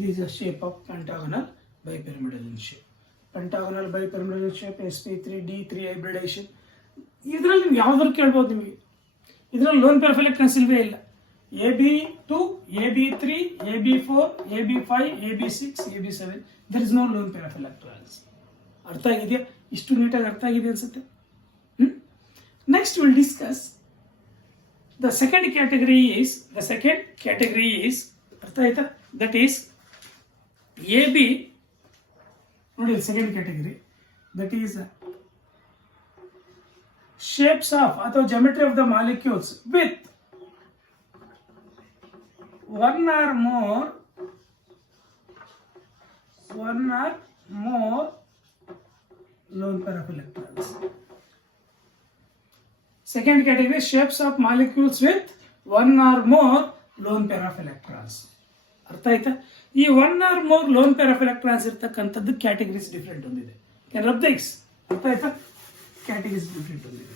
This is the shape of pentagonal bipyramidal in shape. Pentagonal bipyramidal in shape, sp3d3 hybridation. ಇದರಲ್ಲಿ ನೀವು ಯಾವ್ದಾದ್ರು ಕೇಳ್ಬೋದು ನಿಮಗೆ. ಇದರಲ್ಲಿ ಲೋನ್ ಪೇರ್ ಆಫ್ ಎಲೆಕ್ಟ್ರಾನ್ಸ್ ಇಲ್ವೇ ಇಲ್ಲ. AB2, AB3, AB4, AB5, AB6, AB7. There is no lone pair of electrons. ಅರ್ಥ ಆಗಿದೆಯಾ? ಇಷ್ಟು ನೀಟಾಗಿ ಅರ್ಥ ಆಗಿದೆ ಅನ್ಸುತ್ತೆ. Next will discuss the second category is ಅರ್ಥ ಆಯ್ತಾ? That is AB. ನೋಡಿ second category, that is shapes of ಅಥವಾ geometry of the molecules with one or more lone pair of electrons. Second category, shapes of molecules with one or more lone pair of electrons. ಅರ್ಥ ಆಯ್ತಾ? ಈ one or more lone pair of electrons ಇರ್ತಕ್ಕಂಥದ್ದು ಕ್ಯಾಟಗರೀಸ್ ಡಿಫ್ರೆಂಟ್ ಹೊಂದಿದೆ. ರಬ್ದೈಕ್ಸ್ ಅರ್ಥ ಆಯ್ತಾ? ಕ್ಯಾಟಗರೀಸ್ ಡಿಫ್ರೆಂಟ್ ಹೊಂದಿದೆ.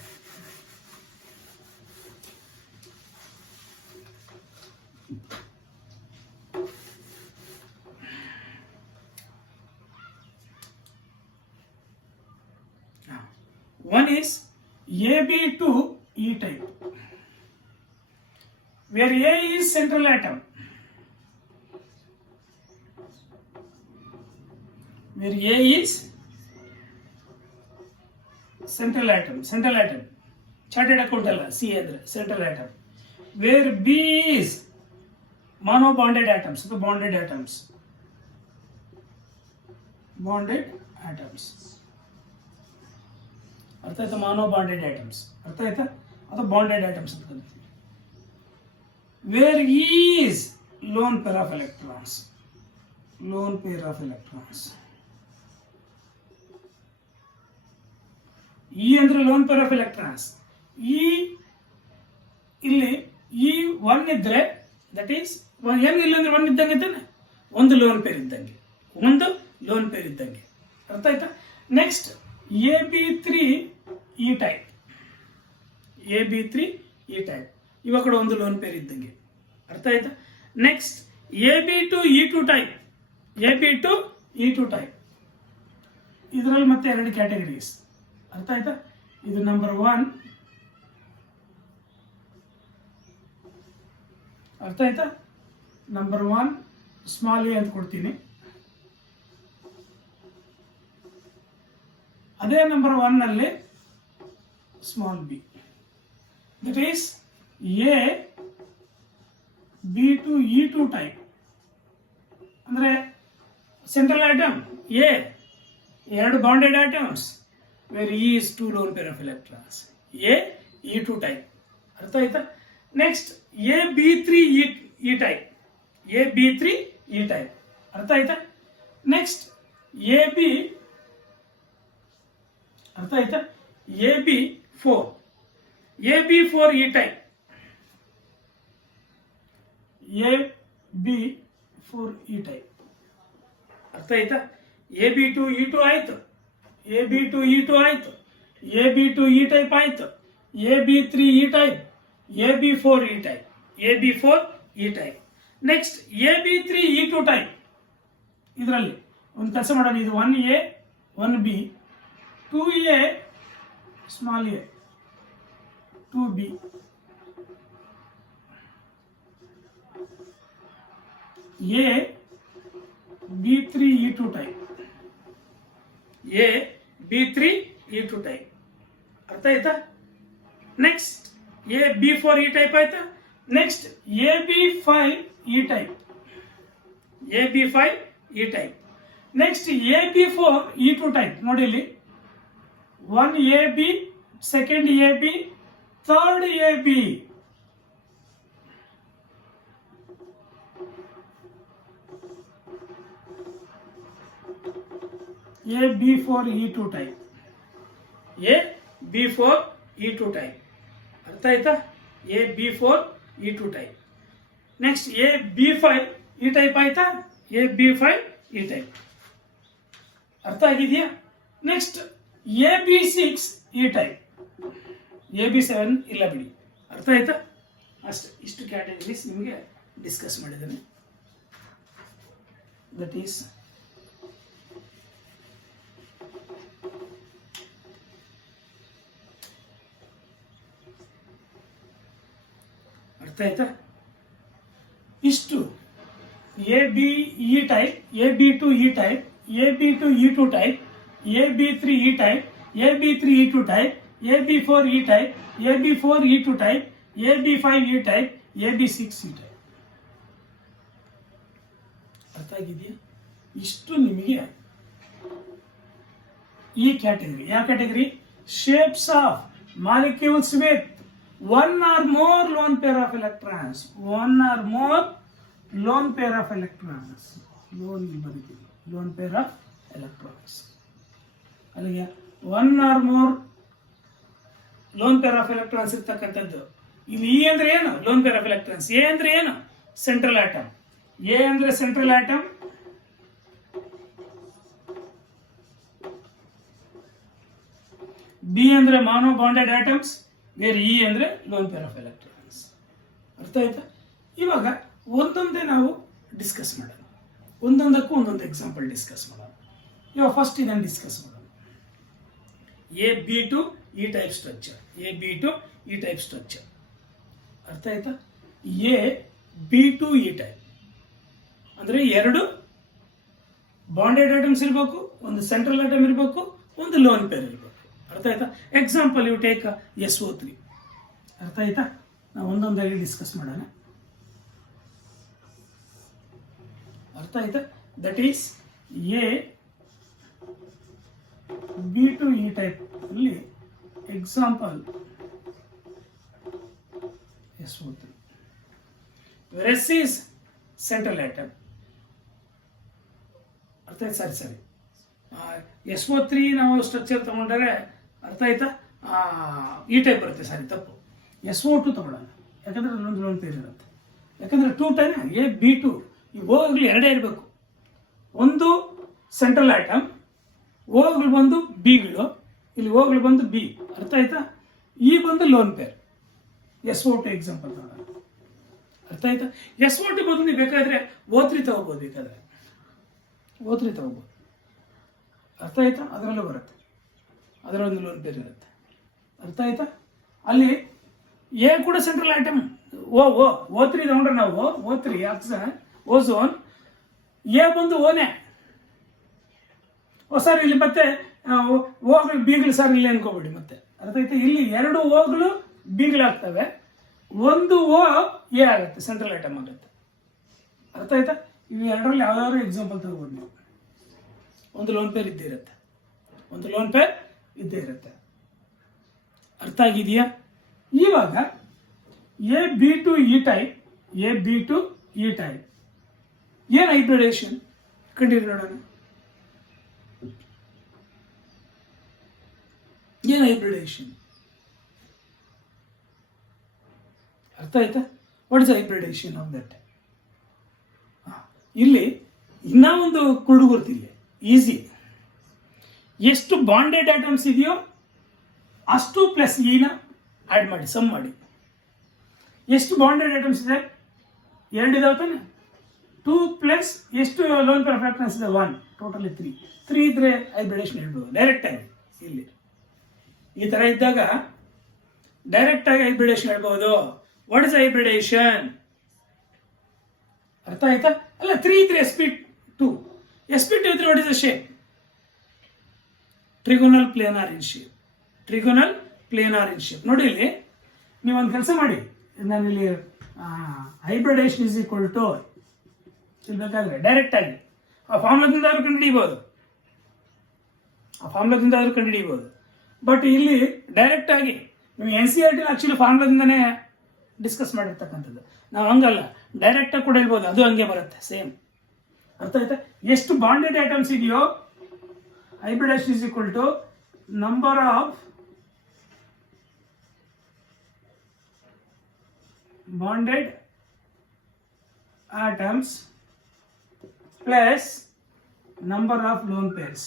One is AB to E type, where A is central atom, where A is central atom, chartered account alla C andre central atom, where B is monobonded atoms, the bonded atoms, ಅರ್ಥ ಆಯ್ತಾ? ಮಾನೋ ಬಾಂಡೆಡ್ ಐಟಮ್ಸ್ ಅರ್ಥ ಆಯ್ತಾ? ಅದು ಬಾಂಡೆಡ್ ಐಟಮ್ಸ್ ಅಂತ ಕರಿತೀವಿ. Where is loan pair of electrons, E ಅಂದ್ರೆ ಲೋನ್ ಪೇರ್ ಆಫ್ ಎಲೆಕ್ಟ್ರಾನ್ಸ್. ಇಲ್ಲಿ ಈ ಒನ್ ಇದ್ರೆ ದಟ್ ಈಸ್ ಏನು ಇಲ್ಲ ಅಂದ್ರೆ ಒನ್ ಇದ್ದಂಗೆ ತಾನೆ, ಒಂದು ಲೋನ್ ಪೇರ್ ಇದ್ದಂಗೆ, ಅರ್ಥ ಆಯ್ತಾ? ನೆಕ್ಸ್ಟ್ AB3 E type, ಇವಾಗ ಕೂಡ ಒಂದು ಲೋನ್ ಪೇರ್ ಇದ್ದಂಗೆ, ಅರ್ಥ ಆಯ್ತಾ? ನೆಕ್ಸ್ಟ್ AB2 E2 ಟೈಪ್, ಇದರಲ್ಲಿ ಮತ್ತೆ ಎರಡು ಕ್ಯಾಟಗರೀಸ್, ಅರ್ಥ ಆಯ್ತಾ? ಇದು ನಂಬರ್ 1, ಅರ್ಥ ಆಯ್ತಾ? ನಂಬರ್ 1 ಸ್ಮಾಲ್ ಎ ಅಂತ ಕೊಡ್ತೀನಿ. ಅದೇ ನಂಬರ್ 1 ನಲ್ಲಿ small B, that is AB to E2 type. ಅಂದ್ರೆ ಸೆಂಟ್ರಲ್ ಆಟಮ್ ಎ, ಎರಡು bonded atoms, where E is 2 lone pair of electrons, E2 type, ಅರ್ಥ ಆಯ್ತಾ? ನೆಕ್ಸ್ಟ್ AB3 E ಟೈಪ್, ಅರ್ಥ ಆಯ್ತಾ? ನೆಕ್ಸ್ಟ್ ಅರ್ಥ ಆಯ್ತಾ? AB4 E ಟೈಪ್, ಅರ್ಥ ಆಯ್ತಾ? AB2 E2 ಆಯ್ತು, AB2 E ಟೈಪ್ ಆಯ್ತು, AB3 E type, AB4 E type. Next AB3 E2 type, ಇದರಲ್ಲಿ ಒಂದು ಕೆಲಸ ಮಾಡೋಣ, ಇದು 1A 1B, 2A small A, 2B, AB3 E2 type, ಅರ್ಥ ಆಯ್ತಾ? ನೆಕ್ಸ್ಟ್ AB4 E ಟೈಪ್ ಆಯ್ತಾ? Next AB5 E type, next AB4 E2 type. ನೋಡಿ ಇಲ್ಲಿ 1AB, second AB, third AB, AB4 E2 type, ಅರ್ಥ ಆಯ್ತಾ? AB4 E2 type. Next AB5 E type ಆಯ್ತಾ? AB5 E ಟೈಪ್, ಅರ್ಥ ಆಗಿದೆಯಾ? Next AB6 E type, AB7 ಇಲ್ಲ ಬಿಡಿ, ಅರ್ಥ ಆಯ್ತಾ? ಅಷ್ಟೇ, ಇಷ್ಟು ಕ್ಯಾಟಗರೀಸ್ ನಿಮಗೆ ಡಿಸ್ಕಸ್ ಮಾಡಿದ್ದೇನೆ. ದಟ್ ಈಸ್ ಅರ್ಥ ಆಯ್ತಾ? ಇಷ್ಟು AB E type, AB2 E type, AB2 E2 type, AB3 E type, AB3 E2 type, AB4 E type, AB4 E2 type, AB5 E type, AB6 E type. ಅರ್ಥ ಆಗಿದೆಯಾ? ಇಷ್ಟು ನಿಮಗೆ ಈ ಕ್ಯಾಟಗರಿ. ಯಾವ category? Shapes of molecules with one or more lone pair of electrons, lone pair of electrons, ಅಲ್ಲಿಗೆ 1 or more lone pair of electrons ಇರ್ತಕ್ಕಂಥದ್ದು ಇಲ್ಲಿ ಇ ಅಂದ್ರೆ ಏನು? Loan pair of electrons. A ಅಂದ್ರೆ ಏನು? Central atom. ಎ ಅಂದ್ರೆ ಸೆಂಟ್ರಲ್ ಆಟಮ್, ಬಿ ಅಂದ್ರೆ ಮಾನೋ ಬಾಂಡೆಡ್ ಆಟಮ್ಸ್, ಬೇರೆ ಇ ಅಂದ್ರೆ ಲೋನ್ ಪೇರ್ ಆಫ್ ಎಲೆಕ್ಟ್ರಾನ್ಸ್. ಅರ್ಥ ಆಯ್ತಾ? ಇವಾಗ ಒಂದೊಂದೇ ನಾವು ಡಿಸ್ಕಸ್ ಮಾಡೋಣ, ಒಂದೊಂದಕ್ಕೂ ಒಂದೊಂದು ಎಕ್ಸಾಂಪಲ್ ಡಿಸ್ಕಸ್ ಮಾಡೋಣ. ಇವಾಗ ಫಸ್ಟ್ ಇದನ್ನು ಡಿಸ್ಕಸ್ ಮಾಡೋಣ. A B two E type structure, A B two E type structure. ಅರ್ಥ ಆಯ್ತಾ? A B two E type ಅಂದರೆ ಎರಡು ಬಾಂಡೆಡ್ ಐಟಮ್ಸ್ ಇರಬೇಕು, ಒಂದು ಸೆಂಟ್ರಲ್ ಐಟಮ್ ಇರಬೇಕು, ಒಂದು ಲೋನ್ ಪೇರ್ ಇರಬೇಕು. ಅರ್ಥ ಆಯ್ತಾ? Example you take SO3. ಅರ್ಥ ಆಯ್ತಾ? ನಾವು ಒಂದೊಂದಾಗಿ ಡಿಸ್ಕಸ್ ಮಾಡೋಣ. ಅರ್ಥ ಆಯ್ತಾ? That is A B two E type ಅಲ್ಲಿ example SO3. Whereas is central atom. ಅರ್ಥ ಆಯ್ತು? ಸರಿ SO3 ನಾವು ಸ್ಟ್ರಕ್ಚರ್ ತಗೊಂಡ್ರೆ ಅರ್ಥ ಆಯ್ತಾ ಈ ಟೈಪ್ ಬರುತ್ತೆ. ಸರಿ, ತಪ್ಪು. SO2 ತಗೊಳ್ಳೋಣ, ಯಾಕಂದ್ರೆ ಅಲ್ಲೊಂದು ಲೋನ್ ಪೇರ್ ಇರುತ್ತೆ. ಯಾಕಂದ್ರೆ 2 ಟೈಮ್ ಎ ಬಿ ಟು ಈ ಓಗಳು ಎರಡೇ ಇರಬೇಕು. ಒಂದು ಸೆಂಟ್ರಲ್ ಆಟಮ್, ಓಗಳು ಬಂದು ಬಿಗಳು, ಇಲ್ಲಿ ಓಗಳು ಬಂದು ಬಿ. ಅರ್ಥ ಆಯ್ತಾ? ಈ ಬಂದು ಲೋನ್ ಪೇರ್. SO2 ಎಕ್ಸಾಂಪಲ್ ತಗೊಳ್ಳೋಣ. ಅರ್ಥ ಆಯ್ತಾ? SO2 ಬಂದು ನೀವು ಬೇಕಾದ್ರೆ O3 ತಗೋಬೋದು, ಬೇಕಾದ್ರೆ O3 ತಗೋಬೋದು. ಅರ್ಥ ಆಯ್ತಾ? ಅದರಲ್ಲೂ ಬರುತ್ತೆ, ಅದರೊಂದು ಲೋನ್ ಪೇರ್ ಇರುತ್ತೆ. ಅರ್ಥ ಆಯ್ತಾ? ಅಲ್ಲಿ ಎ ಕೂಡ ಸೆಂಟ್ರಲ್ ಐಟಮ್. O3 ತಗೊಂಡ್ರೆ ನಾವು O3 ಆಕ್ಸಿಜನ್, ಓಝೋನ್, ಎ ಬಂದು ಓನೇ. ಸರ್ ಇಲ್ಲಿ ಮತ್ತೆ ಓಗಳು ಬಿಗಳು ಸರ್ ಇಲ್ಲಿ ಅನ್ಕೋಬೇಡಿ ಮತ್ತೆ. ಅರ್ಥ ಆಯ್ತಾ? ಇಲ್ಲಿ ಎರಡು ಓಗಳು ಬಿಗಳಾಗ್ತವೆ, ಒಂದು ಓ ಎ ಆಗುತ್ತೆ, ಸೆಂಟ್ರಲ್ ಐಟಮ್ ಆಗುತ್ತೆ. ಅರ್ಥ ಆಯ್ತಾ? ಇವು ಎರಡರಲ್ಲಿ ಯಾವ್ದಾದ್ರು ಎಕ್ಸಾಂಪಲ್ ತಗೋಬೋದು ನೀವು. ಒಂದು ಲೋನ್ ಪೇರ್ ಇದ್ದೇ ಇರುತ್ತೆ, ಒಂದು ಲೋನ್ ಪೇರ್ ಇದ್ದೇ ಇರುತ್ತೆ. ಅರ್ಥ ಆಗಿದೆಯಾ? ಇವಾಗ A B two E type, A B two E type ಏನು ಹೈಬ್ರಿಡೇಷನ್ ಕಂಡಿರಿ ನೋಡೋಣ. ಏನು ಹೈಬ್ರಿಡೇಷನ್? ಅರ್ಥ ಆಯ್ತಾ? What is hybridisation of that? ಇಲ್ಲಿ ಇನ್ನೂ ಒಂದು ಕುರುಡು ಗೊತ್ತಿಲ್ಲ, ಈಸಿ. ಎಷ್ಟು ಬಾಂಡೆಡ್ ಐಟಮ್ಸ್ ಇದೆಯೋ ಅಷ್ಟು ಪ್ಲಸ್ ಇನ ಆ್ಯಡ್ ಮಾಡಿ, ಸಮ್ ಮಾಡಿ. ಎಷ್ಟು ಬಾಂಡೆಡ್ ಐಟಮ್ಸ್ ಇದೆ? 2 ಇದಾವೆ ತಾನೆ. 2 ಪ್ಲಸ್ ಎಷ್ಟು ಲೋನ್ ಪೇರ್ ಆಫ್ ಎಲೆಕ್ಟ್ರಾನ್ಸ್ ಇದೆ? 1. ಟೋಟಲಿ 3 ಇದ್ರೆ ಹೈಬ್ರಿಡೇಷನ್ ಹೇಳ್ಬೋದು ಡೈರೆಕ್ಟ್ ಆಗಿ. ಇಲ್ಲಿ ಈ ಥರ ಇದ್ದಾಗ ಡೈರೆಕ್ಟ್ ಆಗಿ ಹೈಬ್ರಿಡೇಷನ್ ಹೇಳ್ಬೋದು. What is hybridization? ಅರ್ಥ ಆಯ್ತಾ? ಅಲ್ಲ, 3 ಇದ್ರೆ sp2. sp2 ಇದ್ರೆ what is the shape? Trigonal planar in shape. Trigonal planar in shape. ನೋಡಿ ಇಲ್ಲಿ ನೀವೊಂದು ಕೆಲಸ ಮಾಡಿ, ನಾನಿಲ್ಲಿ ಹೈಬ್ರಿಡೇಷನ್ ಇಸ್ ಈಕ್ವಲ್ ಟು ಇಲ್ಬೇಕಾದ್ರೆ ಡೈರೆಕ್ಟ್ ಆಗಿ ಆ ಫಾರ್ಮುಲಾದಿಂದ ಆದ್ರೂ ಕಂಡುಹಿಡಿಬೋದು, ಬಟ್ ಇಲ್ಲಿ ಡೈರೆಕ್ಟ್ ಆಗಿ ನೀವು NCERT ಆಕ್ಚುಲಿ ಫಾರ್ಮುಲಾದಿಂದನೇ ಡಿಸ್ಕಸ್ ಮಾಡಿರ್ತಕ್ಕಂಥದ್ದು. ನಾವು ಹಂಗಲ್ಲ, ಡೈರೆಕ್ಟ್ ಆಗಿ ಕೂಡ ಹೇಳ್ಬೋದು, ಅದು ಹಂಗೆ ಬರುತ್ತೆ ಸೇಮ್. ಅರ್ಥ ಆಯ್ತಾ? ಎಷ್ಟು ಬಾಂಡೆಡ್ ಐಟಮ್ಸ್ ಇದೆಯೋ hybridisation is equal to number of bonded atoms plus number of lone pairs.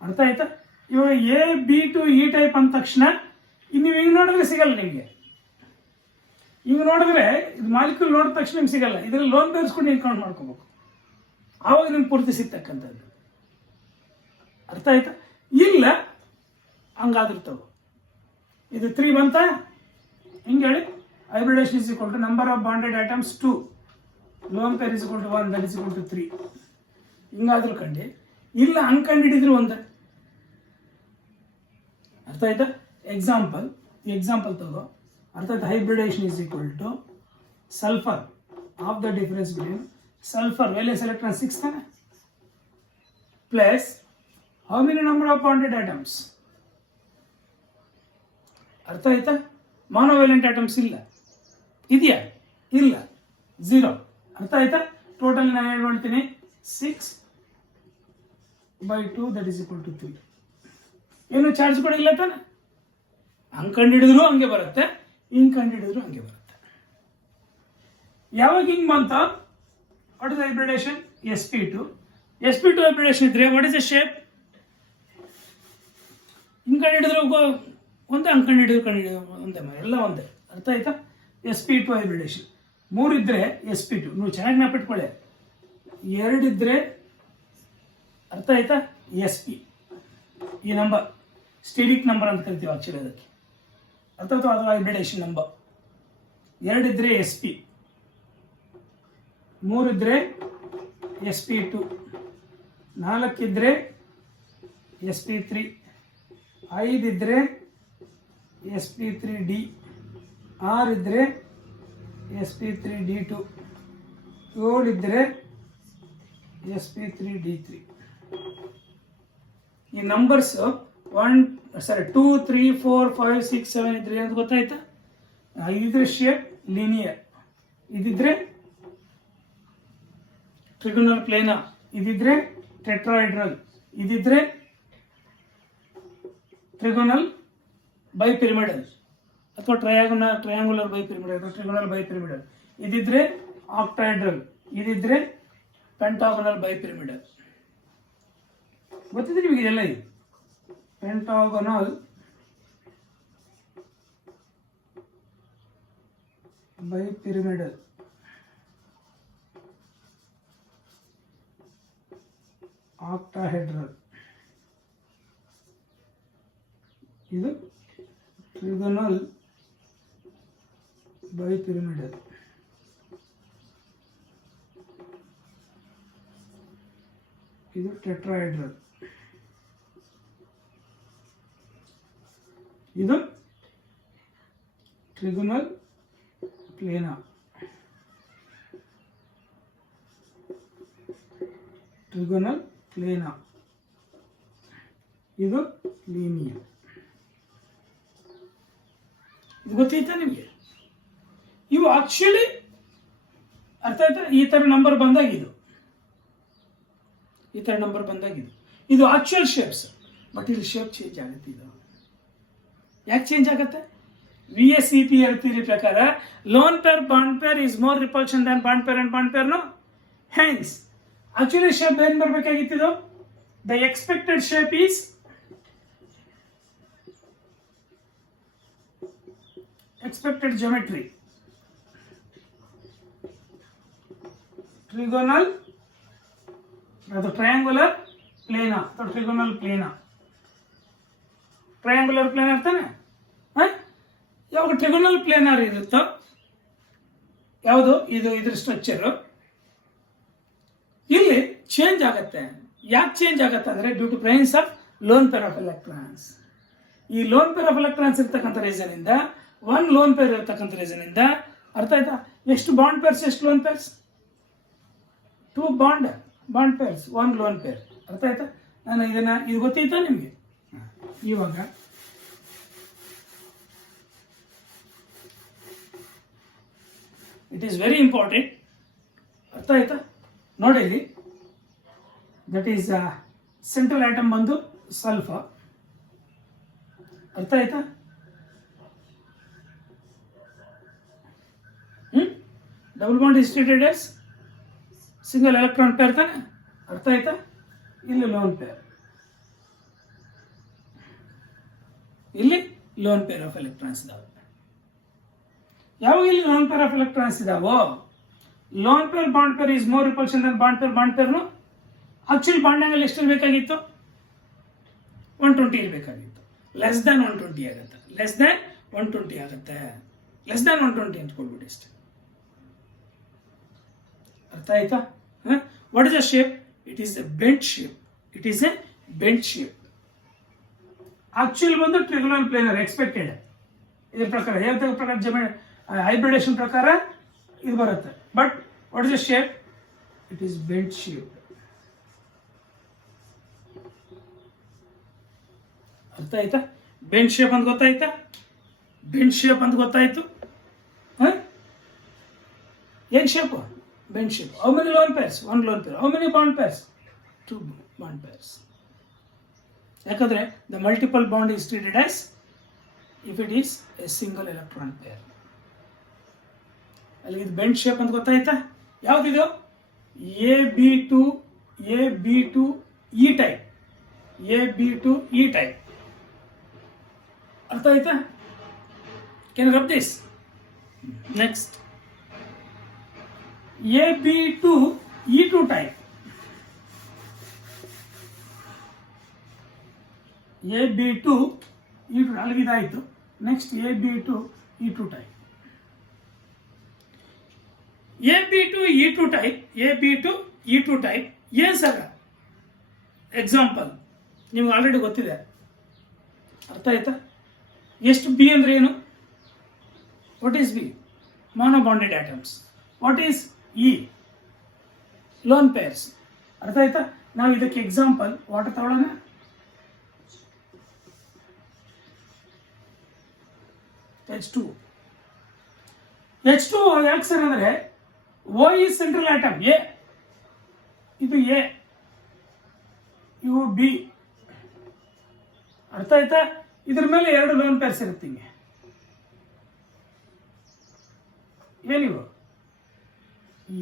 ಅರ್ಥ ಆಯ್ತಾ? ಇವಾಗ A B two E type ಅಂದ ತಕ್ಷಣ ನೀವು ಹಿಂಗೆ ನೋಡಿದ್ರೆ ಸಿಗಲ್ಲ ನಿಮಗೆ. ಹಿಂಗೆ ನೋಡಿದ್ರೆ ಇದು ಮಾಲಿಕ್ಯೂಲ್ ನೋಡಿದ ತಕ್ಷಣ ನಿಮ್ಗೆ ಸಿಗಲ್ಲ. ಇದರಲ್ಲಿ ಲೋನ್ ಪೇರ್ಸ್ಕೊಂಡು ನೀವು ಕೌಂಟ್ ಮಾಡ್ಕೋಬೇಕು, ಆವಾಗ ನಿಮ್ಗೆ ಪೂರ್ತಿ ಸಿಗ್ತಕ್ಕಂಥದ್ದು. ಅರ್ಥ ಆಯ್ತಾ? ಇಲ್ಲ ಹಂಗಾದಿರ್ತವೆ. ಇದು 3 ಬಂತ ಹಿಂಗೆ ಹೇಳಿ, hybridisation is equal to number of bonded atoms 2, lone pair is equal to 1, that is equal to 3. ಹಿಂಗಾದ್ರೂ ಕಂಡು ಇಲ್ಲ ಹಂಗೆ ಕಂಡಿಡಿದ್ರು ಒಂದು. ಅರ್ಥ ಆಯ್ತಾ? ಎಕ್ಸಾಂಪಲ್ ತಗೋ. ಅರ್ಥ ಆಯ್ತಾ? Hybridisation is equal to sulphur of the difference between sulphur valence electron 6 ತಾನೆ, plus how many number of bonded items. ಅರ್ಥ ಆಯ್ತಾ? ಮಾನೋವೇಲೆಂಟ್ ಐಟಮ್ಸ್ ಇಲ್ಲ, ಇದೆಯಾ? ಇಲ್ಲ, 0. ಅರ್ಥ ಆಯ್ತಾ? ಟೋಟಲ್ ನಾನು ಏನು ಮಾಡ್ತೀನಿ 6 by 2 that is equal to 3. ಏನು ಚಾರ್ಜ್ ಕೂಡ ಇಲ್ಲ ತಾನೆ, ಹಂಗೆ ಕಂಡುಹಿಡಿದ್ರು ಹಂಗೆ ಬರುತ್ತೆ, ಹಿಂಗೆ ಕಂಡುಹಿಡಿದ್ರು ಹಂಗೆ ಬರುತ್ತೆ. ಯಾವಾಗ ಹಿಂಗೆ ಬಂತ, what is hybridisation? sp2 hybridisation ಇದ್ರೆ ವಾಟ್ ಇಸ್ ದ ಶೇಪ್? ಹಿಂಗೆ ಕಂಡುಹಿಡಿದ್ರು ಒಂದೇ, ಹಂಗೆ ಕಂಡುಹಿಡಿದ್ರು ಒಂದೇ, ಎಲ್ಲ ಒಂದೇ. ಅರ್ಥ ಆಯ್ತಾ? sp2 hybridisation. 3 ಇದ್ರೆ sp2, ನೀವು ಚೆನ್ನಾಗಿ ನೆನಪಿಟ್ಕೊಳ್ಳಿ. 2 ಇದ್ರೆ ಅರ್ಥ ಆಯ್ತಾ? sp. ಈ ನಂಬರ್ ಸ್ಟೆರಿಕ್ ನಂಬರ್ ಅಂತ ಕರಿತೀವಿ ಆಕ್ಚುಲಿ ಅದಕ್ಕೆ. ಅರ್ಥ ಆಯ್ತು? ಅದು ಹೈಬ್ರಿಡೇಷನ್ ನಂಬರ್. 2 ಇದ್ರೆ sp, 3 ಇದ್ರೆ sp2, 4 ಇದ್ರೆ sp3, 5 ಇದ್ರೆ sp3d, 6 ಇದ್ರೆ sp3d2, 7 ಇದ್ರೆ sp3d3. ಈ ನಂಬರ್ಸ್ 2 3 4 5 6 7 ಇದ್ರೆ ಅಂತ ಗೊತ್ತಾಯ್ತಾ? ಇದಿದ್ರೆ ಶೇಪ್ ಲೀನಿಯರ್, ಇದಿದ್ರೆ ಟ್ರಿಗೊನಲ್ ಪ್ಲೇನರ್, ಇದಿದ್ರೆ ಟೆಟ್ರಾಹೆಡ್ರಲ್, ಇದಿದ್ರೆ ಟ್ರಿಗೊನಲ್ ಬೈಪಿರಮಿಡಲ್ ಅಥವಾ ಟ್ರಯಾಂಗುಲರ್ ಬೈಪಿರಮಿಡಲ್, ಟ್ರಿಗೊನಲ್ ಬೈಪಿರಮಿಡಲ್, ಇದಿದ್ರೆ ಆಕ್ಟಾಹೆಡ್ರಲ್, ಇದಿದ್ರೆ ಪೆಂಟಾಗೋನಲ್ ಬೈಪಿರಮಿಡಲ್. ಗೊತ್ತಿದೆ ನಿಮಗೆ ಇದೆಲ್ಲ? ಇದು ಪೆಂಟಾಗೋನಲ್ ಬೈಪಿರಮಿಡಲ್, ಆಕ್ಟಾಹೆಡ್ರಲ್, ಇದು ಟ್ರಿಗೊನಲ್ ಬೈಪಿರಮಿಡಲ್, ಇದು ಟೆಟ್ರಾಹೆಡ್ರಲ್, ಇದು ಟ್ರಿಗೊನಲ್ ಪ್ಲೇನರ್, ಟ್ರಿಗೊನಲ್ ಪ್ಲೇನರ್, ಇದು ಲೀನಿಯರ್. ಇದು ಗೊತ್ತಾಯ್ತಾ ನಿಮಗೆ? ಇವು ಆಕ್ಚುಲಿ ಅರ್ಥ ಆಯ್ತಾ? ಈ ತರ ನಂಬರ್ ಬಂದಾಗಿದ್ದು, ಈ ತರ ನಂಬರ್ ಬಂದಾಗಿದ್ದು ಇದು ಆಕ್ಚುಯಲ್ ಶೇಪ್ಸ್. ಬಟ್ ಇಲ್ಲಿ ಶೇಪ್ ಚೇಂಜ್ ಆಗುತ್ತೆ. ಇದು ಯಾಕೆ ಚೇಂಜ್ ಆಗುತ್ತೆ? VSEPR ಥಿಯರಿ ಪ್ರಕಾರ lone pair bond pair is more repulsion than bond pair and bond pair. Hence actually shape ಏನ್ ಬರಬೇಕಾಗಿತ್ತು? The expected shape is expected geometry trigonal, ಅದು ಟ್ರಯಾಂಗುಲರ್ ಪ್ಲೇನರ್ ಅಥವಾ ಟ್ರಿಗೊನಲ್ ಪ್ಲೇನರ್. ಟ್ರಯಾಂಗುಲರ್ ಪ್ಲೇನರ್ ತಾನೆ? ಯಾವಾಗ ಟ್ರಿಗೊನಲ್ ಪ್ಲೇನರ್ ಇರುತ್ತೋ, ಯಾವುದು ಇದು ಇದ್ರ ಸ್ಟ್ರಕ್ಚರು ಇಲ್ಲಿ ಚೇಂಜ್ ಆಗುತ್ತೆ. ಯಾಕೆ ಚೇಂಜ್ ಆಗುತ್ತೆ ಅಂದ್ರೆ due to presence of lone pair of electrons. ಈ ಲೋನ್ ಪೇರ್ ಆಫ್ ಎಲೆಕ್ಟ್ರಾನ್ಸ್ ಇರ್ತಕ್ಕಂಥ ರೀಸನ್ ಇಂದ, ಒನ್ ಲೋನ್ ಪೇರ್ ಇರ್ತಕ್ಕಂಥ ರೀಸನ್ ಇಂದ, ಅರ್ಥ ಆಯ್ತಾ? ಎಷ್ಟು ಬಾಂಡ್ ಪೇರ್ಸ್, ಎಷ್ಟು lone pairs? 2 bond pairs, 1 lone pair. ಅರ್ಥ ಆಯ್ತಾ? ನಾನು ಇದು ಗೊತ್ತಾಯ್ತಾ ನಿಮಗೆ? ಇವಾಗ ಇಟ್ ಈಸ್ ವೆರಿ ಇಂಪಾರ್ಟೆಂಟ್. ಅರ್ಥ ಆಯ್ತಾ? ನೋಡಿ ಇಲ್ಲಿ, ದಟ್ ಈಸ್ ಸೆಂಟ್ರಲ್ ಆಟಮ್ ಬಂದು ಸಲ್ಫರ್. ಅರ್ಥ ಆಯ್ತಾ? Double bond is treated as single electron pair ತಾನೆ? ಅರ್ಥ ಆಯ್ತಾ? ಇಲ್ಲಿ ಲೋನ್ ಪೇರ್, ಇಲ್ಲಿ ಲೋನ್ ಪೇರ್ ಆಫ್ ಎಲೆಕ್ಟ್ರಾನ್ಸ್ ಇದಾವೆ. ಯಾವಾಗ ಇಲ್ಲಿ ಲೋನ್ ಪೇರ್ ಆಫ್ ಎಲೆಕ್ಟ್ರಾನ್ಸ್ ಇದಾವೋ, lone pair bond pair is more repulsion than bond ಪೇರ್ನು ಆಕ್ಚುಲಿ ಬಾಂಡ್ ಆಂಗಲ್ ಎಷ್ಟು ಇರಬೇಕಾಗಿತ್ತು? 120 ಇರಬೇಕಾಗಿತ್ತು. ಲೆಸ್ ದ್ಯಾನ್ 120 ಆಗುತ್ತೆ, ಲೆಸ್ ದ್ಯಾನ್ 120 ಆಗುತ್ತೆ, ಲೆಸ್ ದ್ಯಾನ್ 120 ಅಂತ ಕೊಡ್ಬಿಡಿ ಅಷ್ಟೇ. ಅರ್ಥ ಆಯ್ತಾ? What is the shape? It is A bent shape. It is A bent shape. Actually ಬಂದು ಟ್ರಿಗೊನಲ್ ಪ್ಲೇನರ್ ಎಕ್ಸ್ಪೆಕ್ಟೆಡ್. ಇದ್ರ ಪ್ರಕಾರ ಯಾವ ಪ್ರಕಾರ ಹೈಬ್ರಿಡೇಷನ್ ಪ್ರಕಾರ ಇದು ಬರುತ್ತೆ. But what is the shape? It is bent shape. ಅರ್ಥ ಆಯ್ತಾ? ಬೆಂಟ್ ಶೇಪ್ ಅಂತ ಗೊತ್ತಾಯ್ತಾ? ಬೆಂಟ್ ಶೇಪ್ ಅಂತ ಗೊತ್ತಾಯ್ತು. ಏನ್ shape? Bent shape. How many lone pairs? 1 lone pair. How many bond pairs? 2 bond pairs. ಯಾಕಂದರೆ the multiple bond is treated as if it is a single electron pair. ಅಲ್ಲಿ ಇದು ಬೆಂಡ್ ಶೇಪ್ ಅಂತ ಗೊತ್ತಾಯ್ತಾ? ಯಾವುದಿದು? AB2 E type, AB2 E type. ಅರ್ಥ ಆಯ್ತಾ? Can you rub this? Next AB2 E2 type. AB2 E2 ಅಲ್ಲಿಗಿದಾಯಿತು. Next AB2 E2 type. AB2 E2 type, AB2 E2 type ಏನು ಸರ್? ಎಕ್ಸಾಂಪಲ್ ನಿಮ್ಗೆ ಆಲ್ರೆಡಿ ಗೊತ್ತಿದೆ. ಅರ್ಥ ಆಯ್ತಾ? ಎಷ್ಟು ಬಿ ಅಂದರೆ ಏನು? What is B? Mono bonded atoms. What is E? Lone pairs. ಅರ್ಥ ಆಯ್ತಾ? ನಾವು ಇದಕ್ಕೆ ಎಕ್ಸಾಂಪಲ್ ವಾಟರ್ ತಗೊಳ್ಳೋಣ. H2 ಯಾಕೆ ಸರ್ ಅಂದರೆ O is central atom, A ಇದು ಎ, ಇವು ಬಿ. ಅರ್ಥ ಆಯ್ತಾ? ಇದ್ರ ಮೇಲೆ 2 ಲೋನ್ ಪೇರ್ಸ್ ಇರುತ್ತೆ. ಹಿಂಗೆ ಏನಿವು? E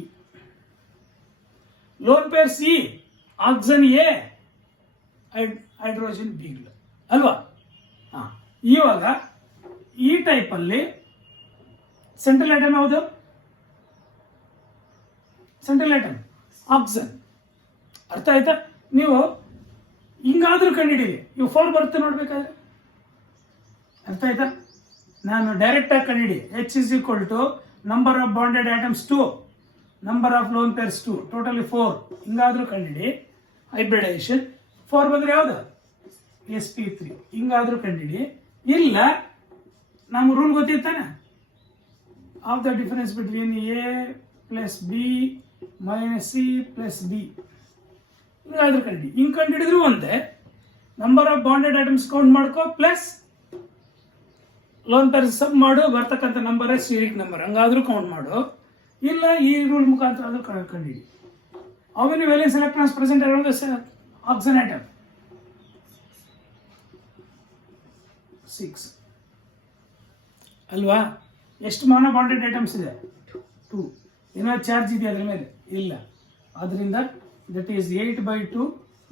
lone pairs E, oxygen A, hydrogen B ಅಲ್ವಾ? ಹಾಂ, ಇವಾಗ ಈ ಟೈಪಲ್ಲಿ ಸೆಂಟ್ರಲ್ ಆಟಮ್ ಯಾವುದು? Central atom oxygen. ಅರ್ಥ ಆಯ್ತಾ? ನೀವು ಹಿಂಗಾದ್ರೂ ಕಂಡುಹಿಡೀರಿ. ಇವು 4 ಬರುತ್ತೆ ನೋಡ್ಬೇಕಾದ್ರೆ. ಅರ್ಥ ಆಯ್ತಾ? ನಾನು ಡೈರೆಕ್ಟಾಗಿ ಕಂಡುಹಿಡಿ. H is equal to number of bonded atoms 2, number of lone pairs 2, totally 4. ಹಿಂಗಾದ್ರೂ ಕಂಡುಹಿಡಿ. ಹೈಬ್ರಿಡೈಸೇಷನ್ 4 ಬಂದರೆ ಯಾವುದು? sp3. ಹಿಂಗಾದ್ರೂ ಕಂಡುಹಿಡಿ. ಇಲ್ಲ, ನಮ್ಗೆ ರೂಲ್ ಗೊತ್ತಿರ್ತಾನೆ, of the difference between A plus B minus C plus D. ಹಿಂಗಾದ್ರೂ ಕಂಡು ಹಿಂಗೆ ಕಂಡುಹಿಡಿದ್ರು ಒಂದೇ. Number of bonded atoms count ಮಾಡ್ಕೋ, ಪ್ಲಸ್ ಲೋನ್ ಪೇರ್ಸ್ ಸಬ್ ಮಾಡು, ಬರ್ತಕ್ಕಂಥ ನಂಬರ್ ಸ್ಟೀರಿಕ್ ನಂಬರ್, ಹಂಗಾದ್ರೂ ಕೌಂಟ್ ಮಾಡು. ಇಲ್ಲ, ಈ ರೂಲ್ ಮುಖಾಂತರ ಆದ್ರೂ ಕಂಡುಹಿಡಿ. How many valence electrons present around the oxygen atom? 6 ಅಲ್ವಾ? ಎಷ್ಟು ಮಾನೋ ಬಾಂಡೆಡ್ ಐಟಮ್ಸ್ ಇದೆ? 2. ಏನೋ ಚಾರ್ಜ್ ಇದೆಯಾ ಅದ್ರ ಮೇಲೆ? ಇಲ್ಲ. ಆದ್ದರಿಂದ that is 8/2,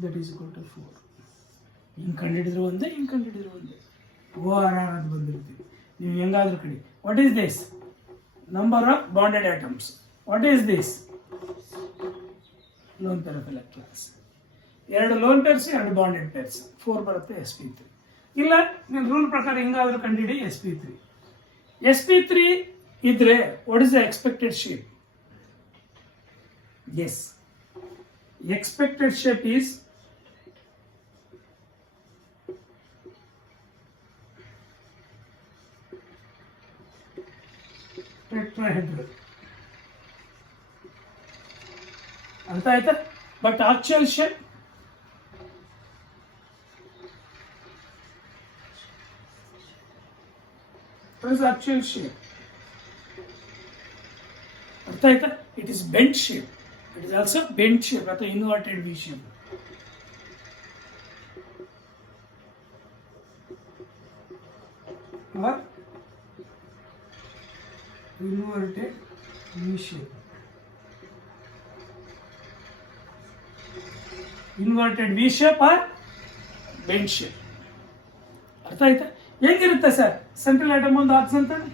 that is equal to 4. ಹಿಂಗೆ ಕಂಡುಹಿಡಿದ್ರು ಒಂದೇ, ಹಿಂಗೆ ಕಂಡುಹಿಡಿದ್ರು ಒಂದೇ. OR ಅಂತ ಬಂದಿರ್ತೀವಿ. ನೀವು ಹೆಂಗಾದ್ರೂ ಕಡಿ. What is this? Number of bonded items. What is this? Loan pair of electrons. 2 lone pairs, 2 bonded pairs, 4 ಬರುತ್ತೆ sp3. ಇಲ್ಲ, ನೀವು ರೂಲ್ ಪ್ರಕಾರ ಹಿಂಗಾದ್ರೂ ಕಂಡುಹಿಡಿ sp3. sp3 ಇದ್ರೆ what is the expected shape? Yes, expected shape is tetrahedral. ಅರ್ಥ ಆಯ್ತಾ? But actual shape actual shape. ಅರ್ಥ ಆಯ್ತಾ? It is bent shape. It is also bent shape ಅಥವಾ inverted V shape. Inverted V shape. Inverted V shape or bent shape. ಅರ್ಥ ಆಯ್ತಾ? ಹೇಗಿರುತ್ತೆ ಸರ್? ಸೆಂಟ್ರಲ್ ಆಟಮ್ ಒಂದು ಆಕ್ಸಿಜನ್ ತಾನೆ.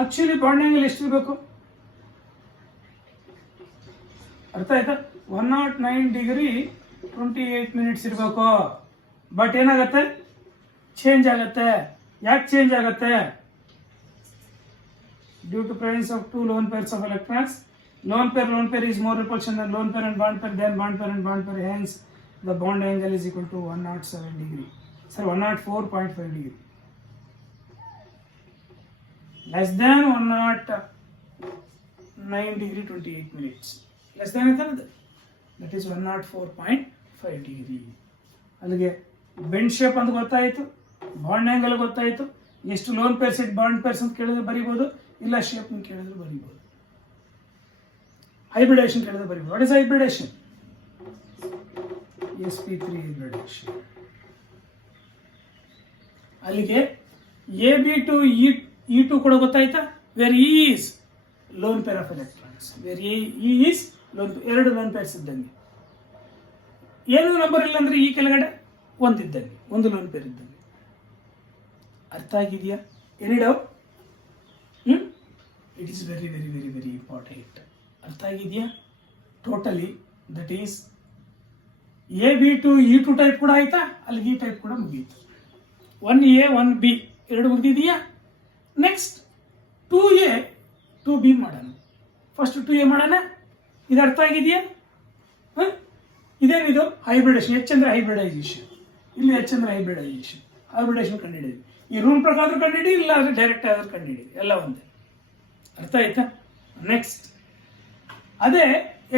ಆಕ್ಚುಲಿ ಬಾಂಡ್ ಆಂಗಲ್ ಎಷ್ಟಿರಬೇಕು? ಅರ್ಥ ಆಯ್ತಾ? 109 ಡಿಗ್ರಿ 28 ಮಿನಿಟ್ಸ್ ಇರಬೇಕು. ಬಟ್ ಏನಾಗುತ್ತೆ? ಚೇಂಜ್ ಆಗುತ್ತೆ. ಯಾಕೆ ಚೇಂಜ್ ಆಗುತ್ತೆ? Due to presence of 2 lone pairs of electrons. Lone pair is more repulsion than lone pair and bond pair, than bond pair and bond pair. Hence, the bond angle is equal to 107 degree. Sir, 104.5 degree. Less than 109 degree 28 minutes. Less than that is 104.5 degree. ಅಲ್ಲಿಗೆ ಬೆಂಡ್ ಶೇಪ್ ಅಂತ ಗೊತ್ತಾಯಿತು, ಬಾಂಡ್ ಆಂಗಲ್ ಗೊತ್ತಾಯಿತು. ಎಷ್ಟು lone pairs it bond pairs ಅಂತ ಕೇಳಿದ್ರೆ ಬರೀಬೋದು, ಇಲ್ಲ ಶೇಪ್ ಕೇಳಿದ್ರೆ ಬರೀಬೋದು. ಹೈಬ್ರಿಡೇಷನ್ ಕೇಳಿದ್ರೆ ಬರೀಬೋದು. What is hybridization? sp3 hybridization. ಅಲ್ಲಿಗೆ AB to E2 ಕೂಡ ಗೊತ್ತಾಯ್ತಾ, where E is lone pair of electrons, where E is ಎರಡು ಲೋನ್ ಪೇರ್ಸ್ ಇದ್ದಂಗೆ. ಏನು ನಂಬರ್ ಇಲ್ಲ ಅಂದ್ರೆ ಈ ಕೆಳಗಡೆ ಒಂದಿದ್ದಂಗೆ, ಒಂದು ಲೋನ್ ಪೇರ್ ಇದ್ದಂಗೆ. ಅರ್ಥ ಆಗಿದೆಯಾ? Any doubt? It is very very very very important. ಅರ್ಥ ಆಗಿದೆಯಾ? Totally that is AB to E2 type ಕೂಡ ಆಯ್ತಾ, ಅಲ್ಲಿ ಈ ಟೈಪ್ ಕೂಡ ಮುಗೀತು. 1A 1B ಎರಡು ಮುಗಿದಿದೆಯಾ? ನೆಕ್ಸ್ಟ್ 2A 2B ಮಾಡೋಣ. ಫಸ್ಟ್ 2A ಮಾಡೋಣ. ಇದು ಅರ್ಥ ಆಗಿದೆಯಾ? ಇದೇನಿದು ಹೈಬ್ರಿಡೇಷನ್. H ಅಂದ್ರೆ ಹೈಬ್ರಿಡೈಸೇಷನ್, ಇಲ್ಲಿ H ಅಂದ್ರೆ ಹೈಬ್ರಿಡೈಸೇಷನ್. ಹೈಬ್ರಿಡೇಷನ್ ಕಂಡುಹಿಡಿಯಿರಿ. ಈ ರೂಲ್ ಪ್ರಕಾರ ಕಂಡುಹಿಡಿ, ಇಲ್ಲ ಅಂದ್ರೆ ಡೈರೆಕ್ಟ್ ಆಗಿ ಕಂಡುಹಿಡಿಯಿರಿ, ಎಲ್ಲ ಒಂದೇ. ಅರ್ಥ ಆಯ್ತಾ? ನೆಕ್ಸ್ಟ್ ಅದೇ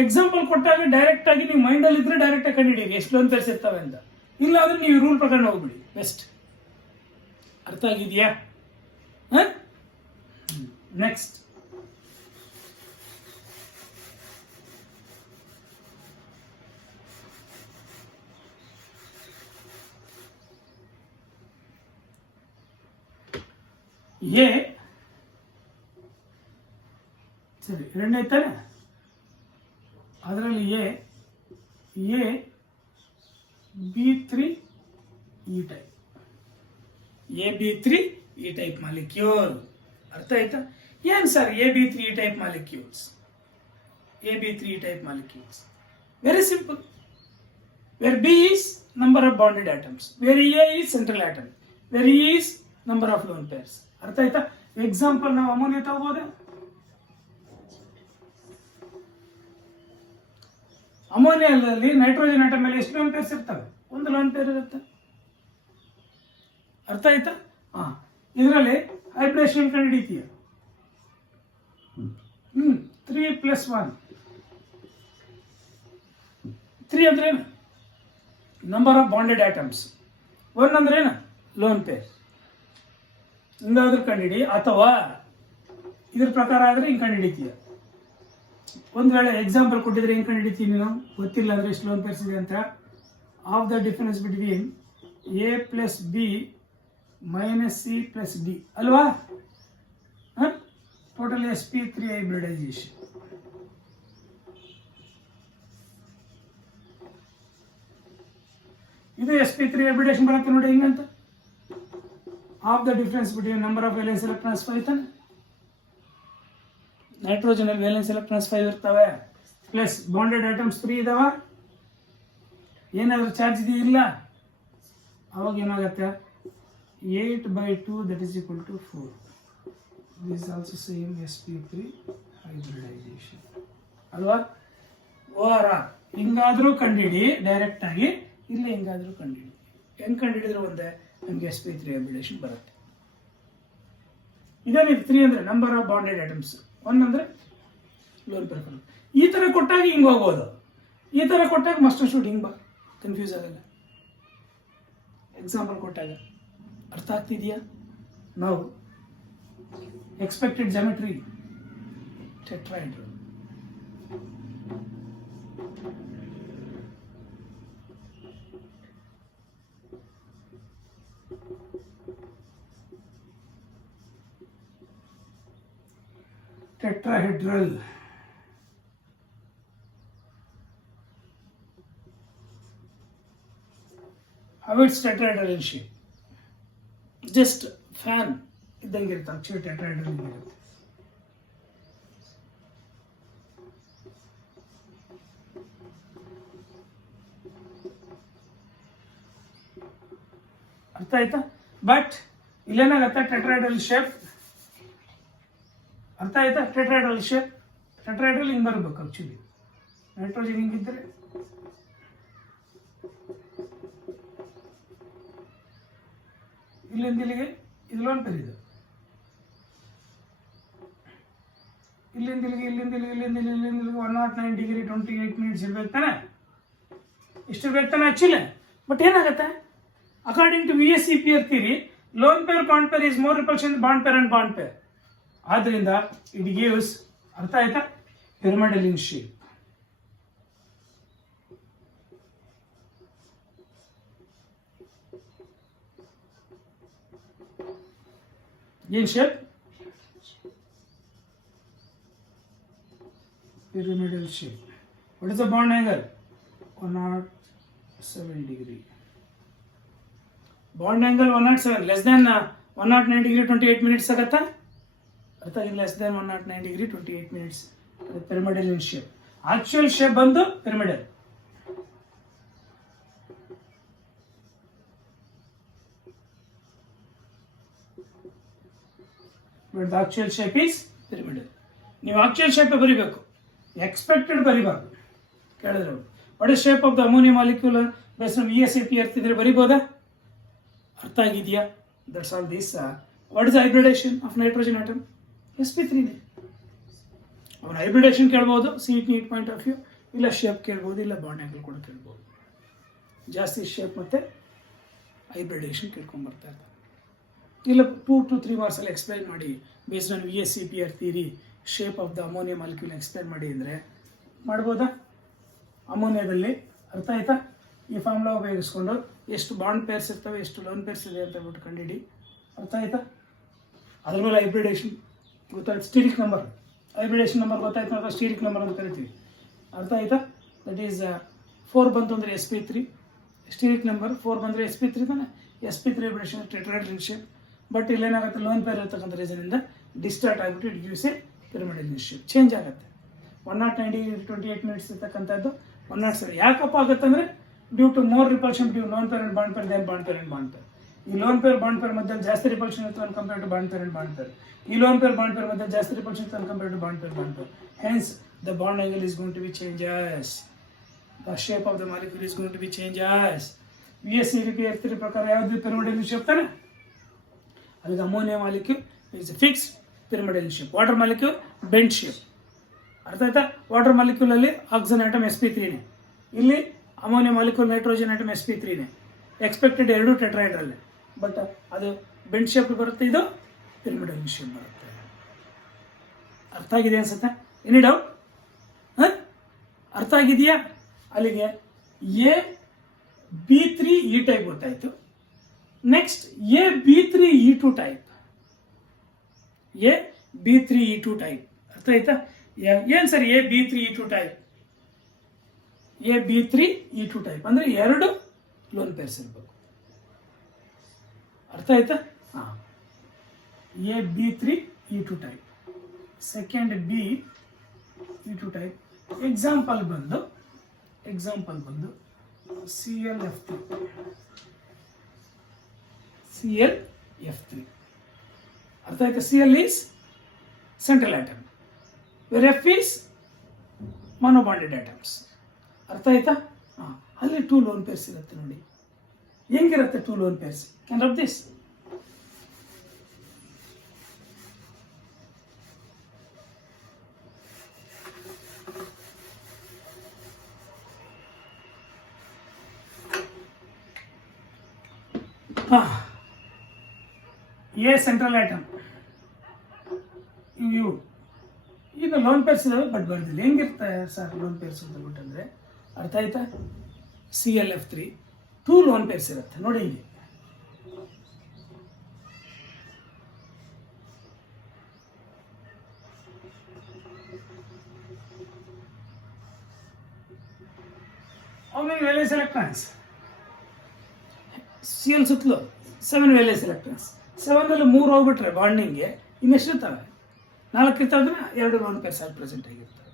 ಎಕ್ಸಾಂಪಲ್ ಕೊಟ್ಟಾಗ ಡೈರೆಕ್ಟ್ ಆಗಿ ನೀವು ಮೈಂಡಲ್ಲಿ ಇದ್ರೆ ಡೈರೆಕ್ಟ್ ಆಗಿ ಕಂಡುಹಿಡಿಯಿರಿ ಎಷ್ಟು ಲೋನ್ ಪೇರ್ಸ್ ಇರ್ತವೆ ಅಂತ. ಇಲ್ಲ ಅಂದ್ರೆ ನೀವು ರೂಲ್ ಪ್ರಕಾರ ಹೋಗ್ಬಿಡಿ, ಬೆಸ್ಟ್. ಅರ್ಥ ಆಗಿದೆಯಾ? ನೆಕ್ಸ್ಟ್ ಎ ಸರಿ, ಎರಡನೇ ತಾನೆ. ಅದರಲ್ಲಿ AB3 ಈ ಟೈಪ್, AB3 ಈ ಟೈಪ್ ಮಾಲಿಕ್ಯೂಲ್. ಅರ್ಥ ಆಯ್ತಾ? ಏನು ಸರ್ AB3 ಈ ಟೈಪ್ ಮಾಲಿಕ್ಯೂಲ್ಸ್? AB3 ಈ type molecules very simple. Where B is number of bonded atoms, where A is central atom, where E is number of lone pairs. ಅರ್ಥ ಆಯ್ತಾ? ಎಕ್ಸಾಂಪಲ್ ನಾವು ಅಮೋನಿಯಾ ತಗೋಬೋದಾ? ಅಮೋನಿಯಾದಲ್ಲಿ ನೈಟ್ರೋಜನ್ ಆಟಮ್ ಮೇಲೆ ಎಷ್ಟು ಲೋನ್ ಪೇರ್ಸ್ ಇರ್ತವೆ? ಒಂದು ಲೋನ್ ಪೇರ್ ಇರುತ್ತೆ. ಅರ್ಥ ಆಯ್ತಾ? ಇದರಲ್ಲಿ ಹೈಬ್ರಿಡೇಷನ್ ಕಂಡುಹಿಡಿತೀಯ. 3 + 1. 3 ಅಂದ್ರೆ ಏನು? Number of bonded atoms. 1 ಅಂದ್ರೆ ಏನು? Lone pair. ಹಿಂಗಾದ್ರೂ ಕಂಡುಹಿಡಿ, ಅಥವಾ ಇದ್ರ ಪ್ರಕಾರ ಆದ್ರೆ ಹಿಂಗೆ ಕಂಡುಹಿಡಿತೀಯ. ಒಂದು ವೇಳೆ ಎಕ್ಸಾಂಪಲ್ ಕೊಟ್ಟಿದ್ರೆ ಹೆಂಗೆ ಕಂಡುಹಿಡಿತೀವಿ ನೀನು? ಗೊತ್ತಿಲ್ಲ ಅಂದ್ರೆ ಎಷ್ಟು ಲೋನ್ ಪೇರ್ಸ್ ಇದೆ ಅಂತ. Of the difference between A + B - C + D ಅಲ್ವಾ? Total sp3 hybridization. ಇದು sp3 ಹೈಬ್ರಿಡೇಷನ್ ಬರುತ್ತೆ ನೋಡಿ ಹೆಂಗಂತ. Of the difference between number of valence electrons 5 ತಾನೆ. ನೈಟ್ರೋಜನ್ ಅಲ್ಲಿ ವೇಲೆನ್ಸ್ ಎಲೆಕ್ಟ್ರಾನ್ಸ್ 5 ಇರ್ತವೆ, ಪ್ಲಸ್ ಬಾಂಡೆಡ್ ಐಟಮ್ಸ್ 3 ಇದಾವ. ಏನಾದರೂ ಚಾರ್ಜ್ ಇದೆಯಿಲ್ಲ, ಅವಾಗ ಏನಾಗುತ್ತೆ? 8/2 that is equal to 4. This is also same sp3 hybridization ಅಲ್ವಾ? ಓರ ಹಿಂಗಾದ್ರೂ ಕಂಡುಹಿಡಿ ಡೈರೆಕ್ಟ್ ಆಗಿ, ಇಲ್ಲ ಹಿಂಗಾದ್ರೂ ಕಂಡುಹಿಡಿ. ಹೆಂಗ್ ಕಂಡುಹಿಡಿದ್ರು ಒಂದೇ, ನಮಗೆ sp3 ಹೈಬ್ರಿಡೇಷನ್ ಬರುತ್ತೆ. ಇದೇನಿದೆ 3 ಅಂದ್ರೆ ನಂಬರ್ ಆಫ್ ಬಾಂಡೆಡ್ ಐಟಮ್ಸ್, 1 ಅಂದ್ರೆ ಲೋನ್ ಪೇರ್. ಈ ತರ ಕೊಟ್ಟಾಗ ಹಿಂಗೆ ಹೋಗ್ಬೋದು, ಈ ತರ ಕೊಟ್ಟಾಗ ಮಸ್ಟ್ ಶೂಟ್ ಹಿಂಗೆ ಕನ್ಫ್ಯೂಸ್ ಆಗಲ್ಲ. ಎಕ್ಸಾಂಪಲ್ ಕೊಟ್ಟಾಗ ಅರ್ಥ ಆಗ್ತಿದೆಯಾ? ನಾವು expected geometry tetrahedral. Tetrahedral. How it's tetrahedral in shape? Just fan ಇದ್ದಂಗೆ ಇರುತ್ತೆ. ಆಕ್ಚುಲಿ ಟೆಟ್ರಾಹೆಡ್ರಲ್ ಇರುತ್ತೆ. ಅರ್ಥ ಆಯ್ತಾ? ಬಟ್ ಇಲ್ಲೇನಾಗತ್ತೆ? ಟೆಟ್ರಾಹೆಡ್ರಲ್ ಶೇಪ್ ಅರ್ಥ ಆಯ್ತಾ? ಟೆಟ್ರಾಹೆಡ್ರಲ್ ಶೇಪ್, ಟೆಟ್ರಾಹೆಡ್ರಲ್ ಹಿಂಗೆ ಬರಬೇಕು. ಆಕ್ಚುಲಿ ನೈಟ್ರೋಜನ್ ಹಿಂಗಿದ್ರೆ ಇಲ್ಲಿಂದ ಇಲ್ಲಿಗೆ ಇದು ಲೋನ್ ಪೇರ್, ಇದು ಇಲ್ಲಿಂದ ಇಲ್ಲಿಗೆ 109 ಡಿಗ್ರಿ 28 ಮಿನಿಟ್ಸ್ ಇರ್ಬೇಕು ತಾನೆ. ಇಷ್ಟು ಇರ್ಬೇಕು ತಾನೆ ಆಕ್ಚುಲಿ. ಬಟ್ ಏನಾಗುತ್ತೆ? According to VSEPR theory, lone pair bond pair is more repulsion bond pair and bond pair. ಆದ್ರಿಂದ ಇಟ್ ಗಿವ್ಸ್, ಅರ್ಥ ಆಯ್ತಾ, ಪಿರಮಿಡಲ್ ಇನ್ ಶೇಪ್. ಏನ್ shape? pyramidal shape. What is the bond angle? 107 degree. Bond angle 107 less than 109 degree 28 minutes agata. Artha in less than 109 degree 28 minutes. Pyramidal in shape. Actual shape bandu pyramidal. But the actual shape is pyramidal. ನೀವು ಆಕ್ಚುಯಲ್ ಶೇಪ್ ಬರಿಬೇಕು, ಎಕ್ಸ್ಪೆಕ್ಟೆಡ್ ಬರಿಬಾರ್ದು. ಕೇಳಿದ್ರೆ what is shape of the ammonia molecule based on VSEP ಇರ್ತಿದ್ರೆ ಬರಿಬೋದಾ? ಅರ್ಥ ಆಗಿದೆಯಾ? That's all this. What is hybridisation of nitrogen atom? sp3 ನೇ. ಅವನು ಹೈಬ್ರಿಡೇಷನ್ ಕೇಳ್ಬೋದು CET NEET point of view, ಇಲ್ಲ ಶೇಪ್ ಕೇಳ್ಬೋದು, ಇಲ್ಲ ಬಾಂಡ್ ಆಂಗಲ್ ಕೂಡ ಕೇಳ್ಬೋದು. ಜಾಸ್ತಿ ಶೇಪ್ ಮತ್ತು ಹೈಬ್ರಿಡೇಷನ್ ಕೇಳ್ಕೊಂಡ್ಬರ್ತಾ ಇರ್ತಾರೆ. ಇಲ್ಲ 2 to 3 ಮಾರ್ಕ್ಸ್ ಅಲ್ಲಿ ಎಕ್ಸ್ಪ್ಲೈನ್ ಮಾಡಿ based on VSEP theory shape of the ammonia molecule explain ಮಾಡಿ ಅಂದರೆ ಮಾಡ್ಬೋದಾ? ಅಮೋನಿಯಾದಲ್ಲಿ ಅರ್ಥ ಆಯ್ತಾ? ಈ ಫಾರ್ಮುಲಾ ಉಪಯೋಗಿಸ್ಕೊಂಡು ಎಷ್ಟು ಬಾಂಡ್ ಪೇರ್ಸ್ ಇರ್ತವೆ, ಎಷ್ಟು ಲೋನ್ ಪೇರ್ಸ್ ಇದೆ ಅಂತ ಹೇಳ್ಬಿಟ್ಟು ಕಂಡುಹಿಡಿ. ಅರ್ಥ ಆಯ್ತಾ? ಅದ್ರ ಮೇಲೆ ಹೈಬ್ರಿಡೇಷನ್ ಗೊತ್ತಾಯ್ತು, ಸ್ಟೀರಿಕ್ ನಂಬರ್, ಹೈಬ್ರಿಡೇಷನ್ ನಂಬರ್ ಗೊತ್ತಾಯ್ತು ಅಥವಾ ಸ್ಟೀರಿಕ್ ನಂಬರ್ ಅಂತ ಕರಿತೀವಿ. ಅರ್ಥ ಆಯ್ತಾ? ದಟ್ ಈಸ್ 4 ಬಂತು ಅಂದರೆ sp3, ಸ್ಟೀರಿಕ್ ನಂಬರ್ 4 ಬಂದರೆ sp3 ತಾನೆ. sp3 hybridization tetrahedral shape. But ಇಲ್ಲೇನಾಗುತ್ತೆ, ಲೋನ್ ಪೇರ್ ಇರ್ತಕ್ಕಂಥ ರೀಸನಿಂದ ಡಿಸ್ಟಾರ್ಟ್ ಆಗಿಬಿಟ್ಟು it gives a pyramidal shape. Change ಆಗುತ್ತೆ. 109 degree 28 minutes ಇರ್ತಕ್ಕಂಥದ್ದು 107. ಯಾಕಪ್ಪ ಆಗುತ್ತೆ ಅಂದರೆ due to more repulsion due lone pair and bond pair then bond pair and bond pair. ಈ ಲೋನ್ ಪೇರ್ ಬಾಂಡ್ ಪೇರ್ ಮಧ್ಯೆ ಜಾಸ್ತಿ ರಿಪಲ್ಷನ್ ಇರ್ತದೆ compare to bond pair and bond pair. ಈ ಲೋನ್ ಪೇರ್ ಬಾಂಡ್ ಪೇರ್ ಮಧ್ಯೆ ಜಾಸ್ತಿ ರಿಪಲ್ಷನ್ ಇರ್ತದೆ compare to bond pair bond pair. Hence the bond angle is going to be changes. The shape of the molecule is going to be changes. VSEP theory ಪ್ರಕಾರ ಯಾವುದು ಪಿರಮಿಡಲ್ ಶೇಪ್ ತಾನೆ. ಅಲ್ಲಿಗೆ ammonia molecule is fix pyramidal shape. Water molecule bend shape. ಅರ್ಥ ಆಯ್ತಾ? ವಾಟರ್ ಮಾಲಿಕ್ಯೂಲ್ ಅಲ್ಲಿ ಆಕ್ಸಿಜನ್ ಆಟಮ್ sp3 ನೇ, ಇಲ್ಲಿ ammonia molecule nitrogen atom sp3 ನೇ. ಎಕ್ಸ್ಪೆಕ್ಟೆಡ್ ಎರಡು ಟೆಟ್ರಾಹೆಡ್ರಲ್, ಬಟ್ ಅದು ಬೆಂಡ್ ಶೇಪ್ ಬರುತ್ತೆ, ಇದು ಪಿರಮಿಡಲ್ ಶೇಪ್ ಬರುತ್ತೆ. ಅರ್ಥ ಆಗಿದೆ ಅನ್ಸುತ್ತೆ? Any doubt? ಅರ್ಥ ಆಗಿದೆಯಾ? ಅಲ್ಲಿಗೆ AB3E ಟೈಪ್ ಗೊತ್ತಾಯ್ತು. Next AB3E2 type. AB3E2 type ಅರ್ಥ ಆಯ್ತಾ? ಏನು ಸರಿ AB3E2 ಟೈಪ್? AB3E2 ಟೈಪ್ ಅಂದರೆ 2 ಲೋನ್ ಪೇರ್ಸ್ ಇರಬೇಕು. ಅರ್ಥ ಆಯ್ತಾ? ಹಾಂ, AB3E2 type. Second BE2 type. Example ಬಂದು ClF3. ಅರ್ಥ ಆಯ್ತಾ? Cl is central atom, where F is monobonded atoms. ಅರ್ಥ ಆಯ್ತಾ? ಹಾಂ, ಅಲ್ಲಿ 2 ಲೋನ್ ಪೇರ್ಸ್ ಇರುತ್ತೆ ನೋಡಿ. ಹೆಂಗಿರುತ್ತೆ 2 lone pairs? Can rub this. A central atom, ಇವು ಈಗ ಲೋನ್ ಪೇರ್ಸ್ ಇದಾವೆ ಬಟ್ ಬರ್ದಿಲ್ಲ. ಹೆಂಗಿರುತ್ತೆ ಸರ್ ಲೋನ್ ಪೇರ್ಸ್ ಅಂತ ಬಿಟ್ಟಂದ್ರೆ? ಅರ್ಥ ಆಯ್ತಾ? ClF3 2 ಲೋನ್ ಪೇರ್ಸ್ ಇರುತ್ತೆ ನೋಡಿ. ಇಲ್ಲಿ how many valence electrons? Cl ಸುತ್ತಲೂ 7 valence electrons. 7ರಲ್ಲಿ 3 ಹೋಗ್ಬಿಟ್ರೆ ಬಾಂಡಿಂಗ್ಗೆ ಇನ್ನೆಷ್ಟು ಇರ್ತವೆ? 4 ಇರ್ತವೆ. 2 ಲೋನ್ ಪೇರ್ಸ್ ಅಲ್ಲಿ ಪ್ರೆಸೆಂಟ್ ಆಗಿರ್ತವೆ.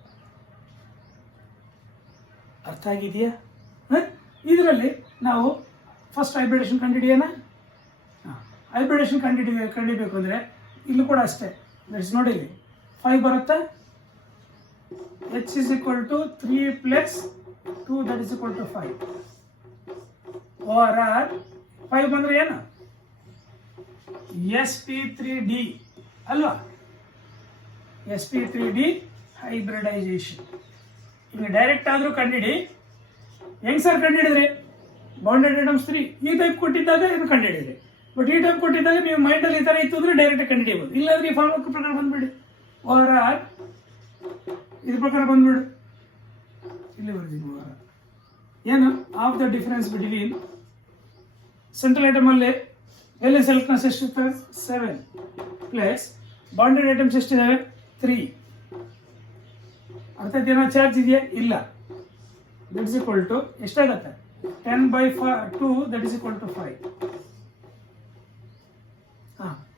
ಅರ್ಥ ಆಗಿದೆಯಾ? ಇದರಲ್ಲಿ ನಾವು ಫಸ್ಟ್ ಹೈಬ್ರಿಡೇಷನ್ ಕಂಡುಹಿಡಿಯೋಣ. ಹೈಬ್ರಿಡೇಷನ್ ಕಂಡುಹಿಡಿಬೇಕು ಅಂದರೆ ಇಲ್ಲೂ ಕೂಡ ಅಷ್ಟೇ. ದಟ್ಸ್ ನೋಡಿ, ಇಲ್ಲಿ 5 ಬರುತ್ತೆ. H is equal to 3 plus 2, that is equal to 5. or 5 ಬಂದ್ರೆ ಏನು? sp3d ಅಲ್ವಾ? sp3d hybridisation. ಈಗ ಡೈರೆಕ್ಟ್ ಆದರೂ ಕಂಡಿಡಿ. ಹೆಂಗ್ ಸರ್ ಕಂಡಿಡಿದ್ರಿ? ಬಾಂಡೆಡ್ ಆಟಮ್ಸ್ 3 ಈ ಟೈಪ್ ಕೊಟ್ಟಿದ್ದಾಗ ಇದು ಕಂಡಿಡಿದ್ರಿ. ಬಟ್ ಈ ಟೈಪ್ ಕೊಟ್ಟಿದ್ದಾಗ ನೀವು ಮೈಂಡಲ್ಲಿ ಈ ಥರ ಇತ್ತು ಅಂದರೆ ಡೈರೆಕ್ಟ್ ಕಂಡಿಡಿಬೋದು. ಇಲ್ಲಾಂದ್ರೆ ಈ ಫಾರ್ಮುಲಾ ಪ್ರಕಾರ ಬಂದ್ಬಿಡಿ. ಓವರ್ ಆರ್ ಇದ್ರ ಪ್ರಕಾರ ಬಂದ್ಬಿಡು. ಇಲ್ಲಿ ಬರ್ತೀನಿ. ಓವರ್ ಏನು? Of the difference between central atom ಅಲ್ಲಿ ವೇಲೆನ್ಸ್ ಎಲೆಕ್ಟ್ರಾನ್ಸ್ ಎಷ್ಟಿರ್ತವೆ 7 ಪ್ಲಸ್ ಬಾಂಡೆಡ್ ಐಟಮ್ಸ್ ಎಷ್ಟಿದಾವೆ 3. ಅರ್ಥ ಏನೋ ಚಾರ್ಜ್ ಇದೆಯಾ ಇಲ್ಲ. ದಟ್ ಇಸ್ ಈಕ್ವಲ್ ಟು ಎಷ್ಟಾಗತ್ತೆ 10/2 that is equal to 5.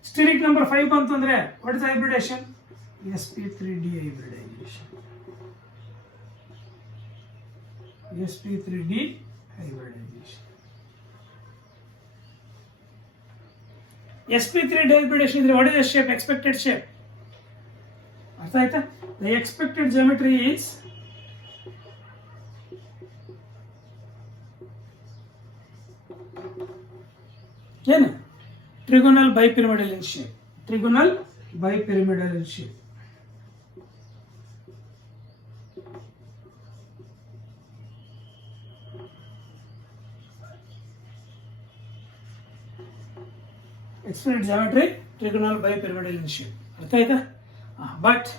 Steric number 5 ಬಂತು ಅಂದ್ರೆ what is hybridization sp3d hybridization. sp3d hybridization. sp3d hybridization is what is the shape, expected shape. ಅರ್ಥ ಆಯ್ತಾ? The expected geometry is ಏನು trigonal bipyramidal in shape. Trigonal bipyramidal in shape. Expected geometry trigonal bipyramidal in shape. ಅರ್ಥ ಆಯ್ತಾ? ಬಟ್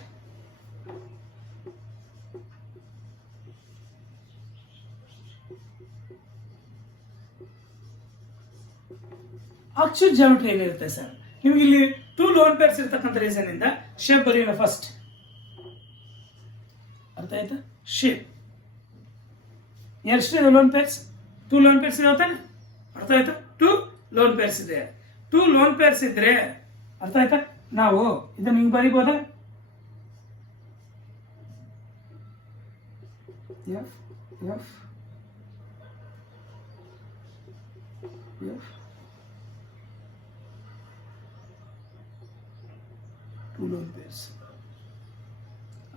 ಆಕ್ಚುಲ್ ಜಾಮೆಟ್ರಿ ಏನಿರುತ್ತೆ ಸರ್, ನಿಮಗೆ ಇಲ್ಲಿ 2 ಲೋನ್ ಪೇರ್ಸ್ ಇರ್ತಕ್ಕಂಥ ರೀಸನ್ ಇಂದ ಶೇಪ್ ಬರೆಯೋಣ ಫಸ್ಟ್. ಅರ್ಥ ಆಯ್ತಾ? ಶೇಪ್ ಎಷ್ಟಿದೆ ಲೋನ್ ಪೇರ್ಸ್ 2 ಲೋನ್ ಪೇರ್ಸ್ ಇದಾವೆ. ಅರ್ಥ ಆಯ್ತಾ? 2 ಲೋನ್ ಪೇರ್ಸ್ ಇದೆ. 2 ಲೋನ್ ಪೇರ್ಸ್ ಇದ್ರೆ ಅರ್ಥ ಆಯ್ತಾ, ನಾವು ಇದನ್ನ ಹಿಂಗ್ ಬರಿಬೋದಾ? F F F 2 lone pairs.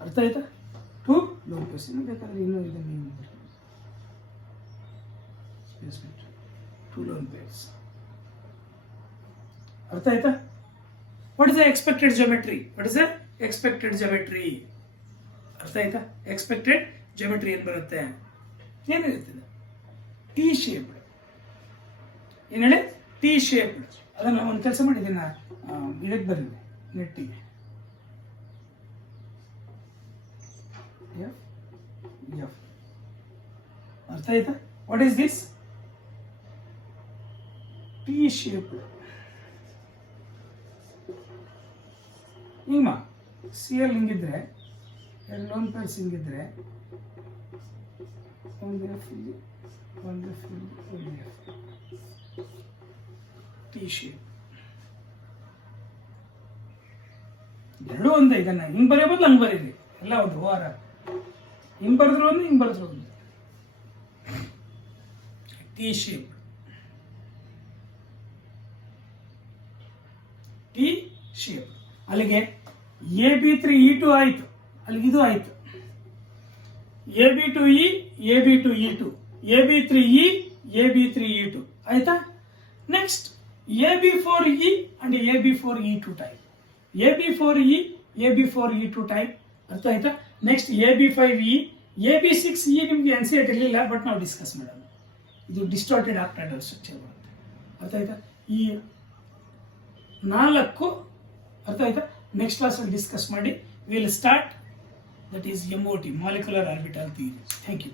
ಅರ್ಥ ಆಯ್ತಾ? 2 ಲೋನ್ ಪೇರ್ಸ್. ಇನ್ನು ಬೇಕಾದ್ರೆ ಇನ್ನೂ ಇದನ್ನು 2 ಲೋನ್ ಪೇರ್ಸ್. ಅರ್ಥ ಆಯ್ತಾ? What is the expected geometry? What is the expected geometry? ಅರ್ಥ ಆಯ್ತಾ? ಎಕ್ಸ್ಪೆಕ್ಟೆಡ್ ಜಿಯೋಮೆಟ್ರಿ ಏನು ಬರುತ್ತೆ? ಏನಿರುತ್ತದೆ? T shape. ಏನು ಹೇಳಿ? T shape. ಅದನ್ನು ಒಂದು ಕೆಲಸ ಮಾಡಿ ಇದನ್ನ ಇದಕ್ಕೆ ಬರಲಿ ನೆಟ್ಟಿಗೆ. F F. ಅರ್ಥ ಆಯ್ತಾ? What is this? T shape. ಹಿಂಗ ಸಿ ಎಲ್ ಹಿಂಗಿದ್ರೆ, 2 ಲೋನ್ ಪೇರ್ಸ್ ಹಿಂಗಿದ್ರೆ, ಒಂದು ಎಫ್ ಇಲ್ಲಿ, ಒಂದು ಎಫ್ ಇಲ್ಲಿ, ಒಂದು ಎಫ್. T shape. ಎರಡೂ ಒಂದೇ. ಇದನ್ನ ಹಿಂಗ್ ಬರೆಯೋ ಬದಲು ಹಂಗ್ ಬರೀರಿ. ಎಲ್ಲ ಒಂದು ವಾರ ಹಿಂಗ್ ಬರೆದ್ರು ಒಂದು, ಹಿಂಗ್ ಬರೆದ್ರು ಒಂದು. T shape. T shape. ಅಲ್ಲಿಗೆ AB3E2 ಆಯಿತು, ಅಲ್ಲಿಗೆ ಇದು ಆಯಿತು. AB2E, AB2E2, AB3E, AB3E2 ಆಯ್ತಾ? Next AB4E and AB4E2 type. AB4E, AB4E2 type. ಅರ್ಥ ಆಯ್ತಾ? ನೆಕ್ಸ್ಟ್ AB5E, AB6E ನಿಮಗೆ ಎನ್ಸಿಎಟ್ ಇರಲಿಲ್ಲ, ಬಟ್ ನಾವು ಡಿಸ್ಕಸ್ ಮಾಡೋಣ. ಇದು ಡಿಸ್ಟಾರ್ಟೆಡ್ ಆಕ್ಟಾಯ್ಡಲ್ ಸ್ಟ್ರಕ್ಚರ್ ಬರುತ್ತೆ. ಅರ್ಥ ಆಯ್ತಾ? ಈ 4 ಅರ್ಥ ಆಯ್ತಾ? ನೆಕ್ಸ್ಟ್ ಕ್ಲಾಸಲ್ಲಿ ಡಿಸ್ಕಸ್ ಮಾಡಿ. Will start that is MOT, molecular orbital theory. Thank you.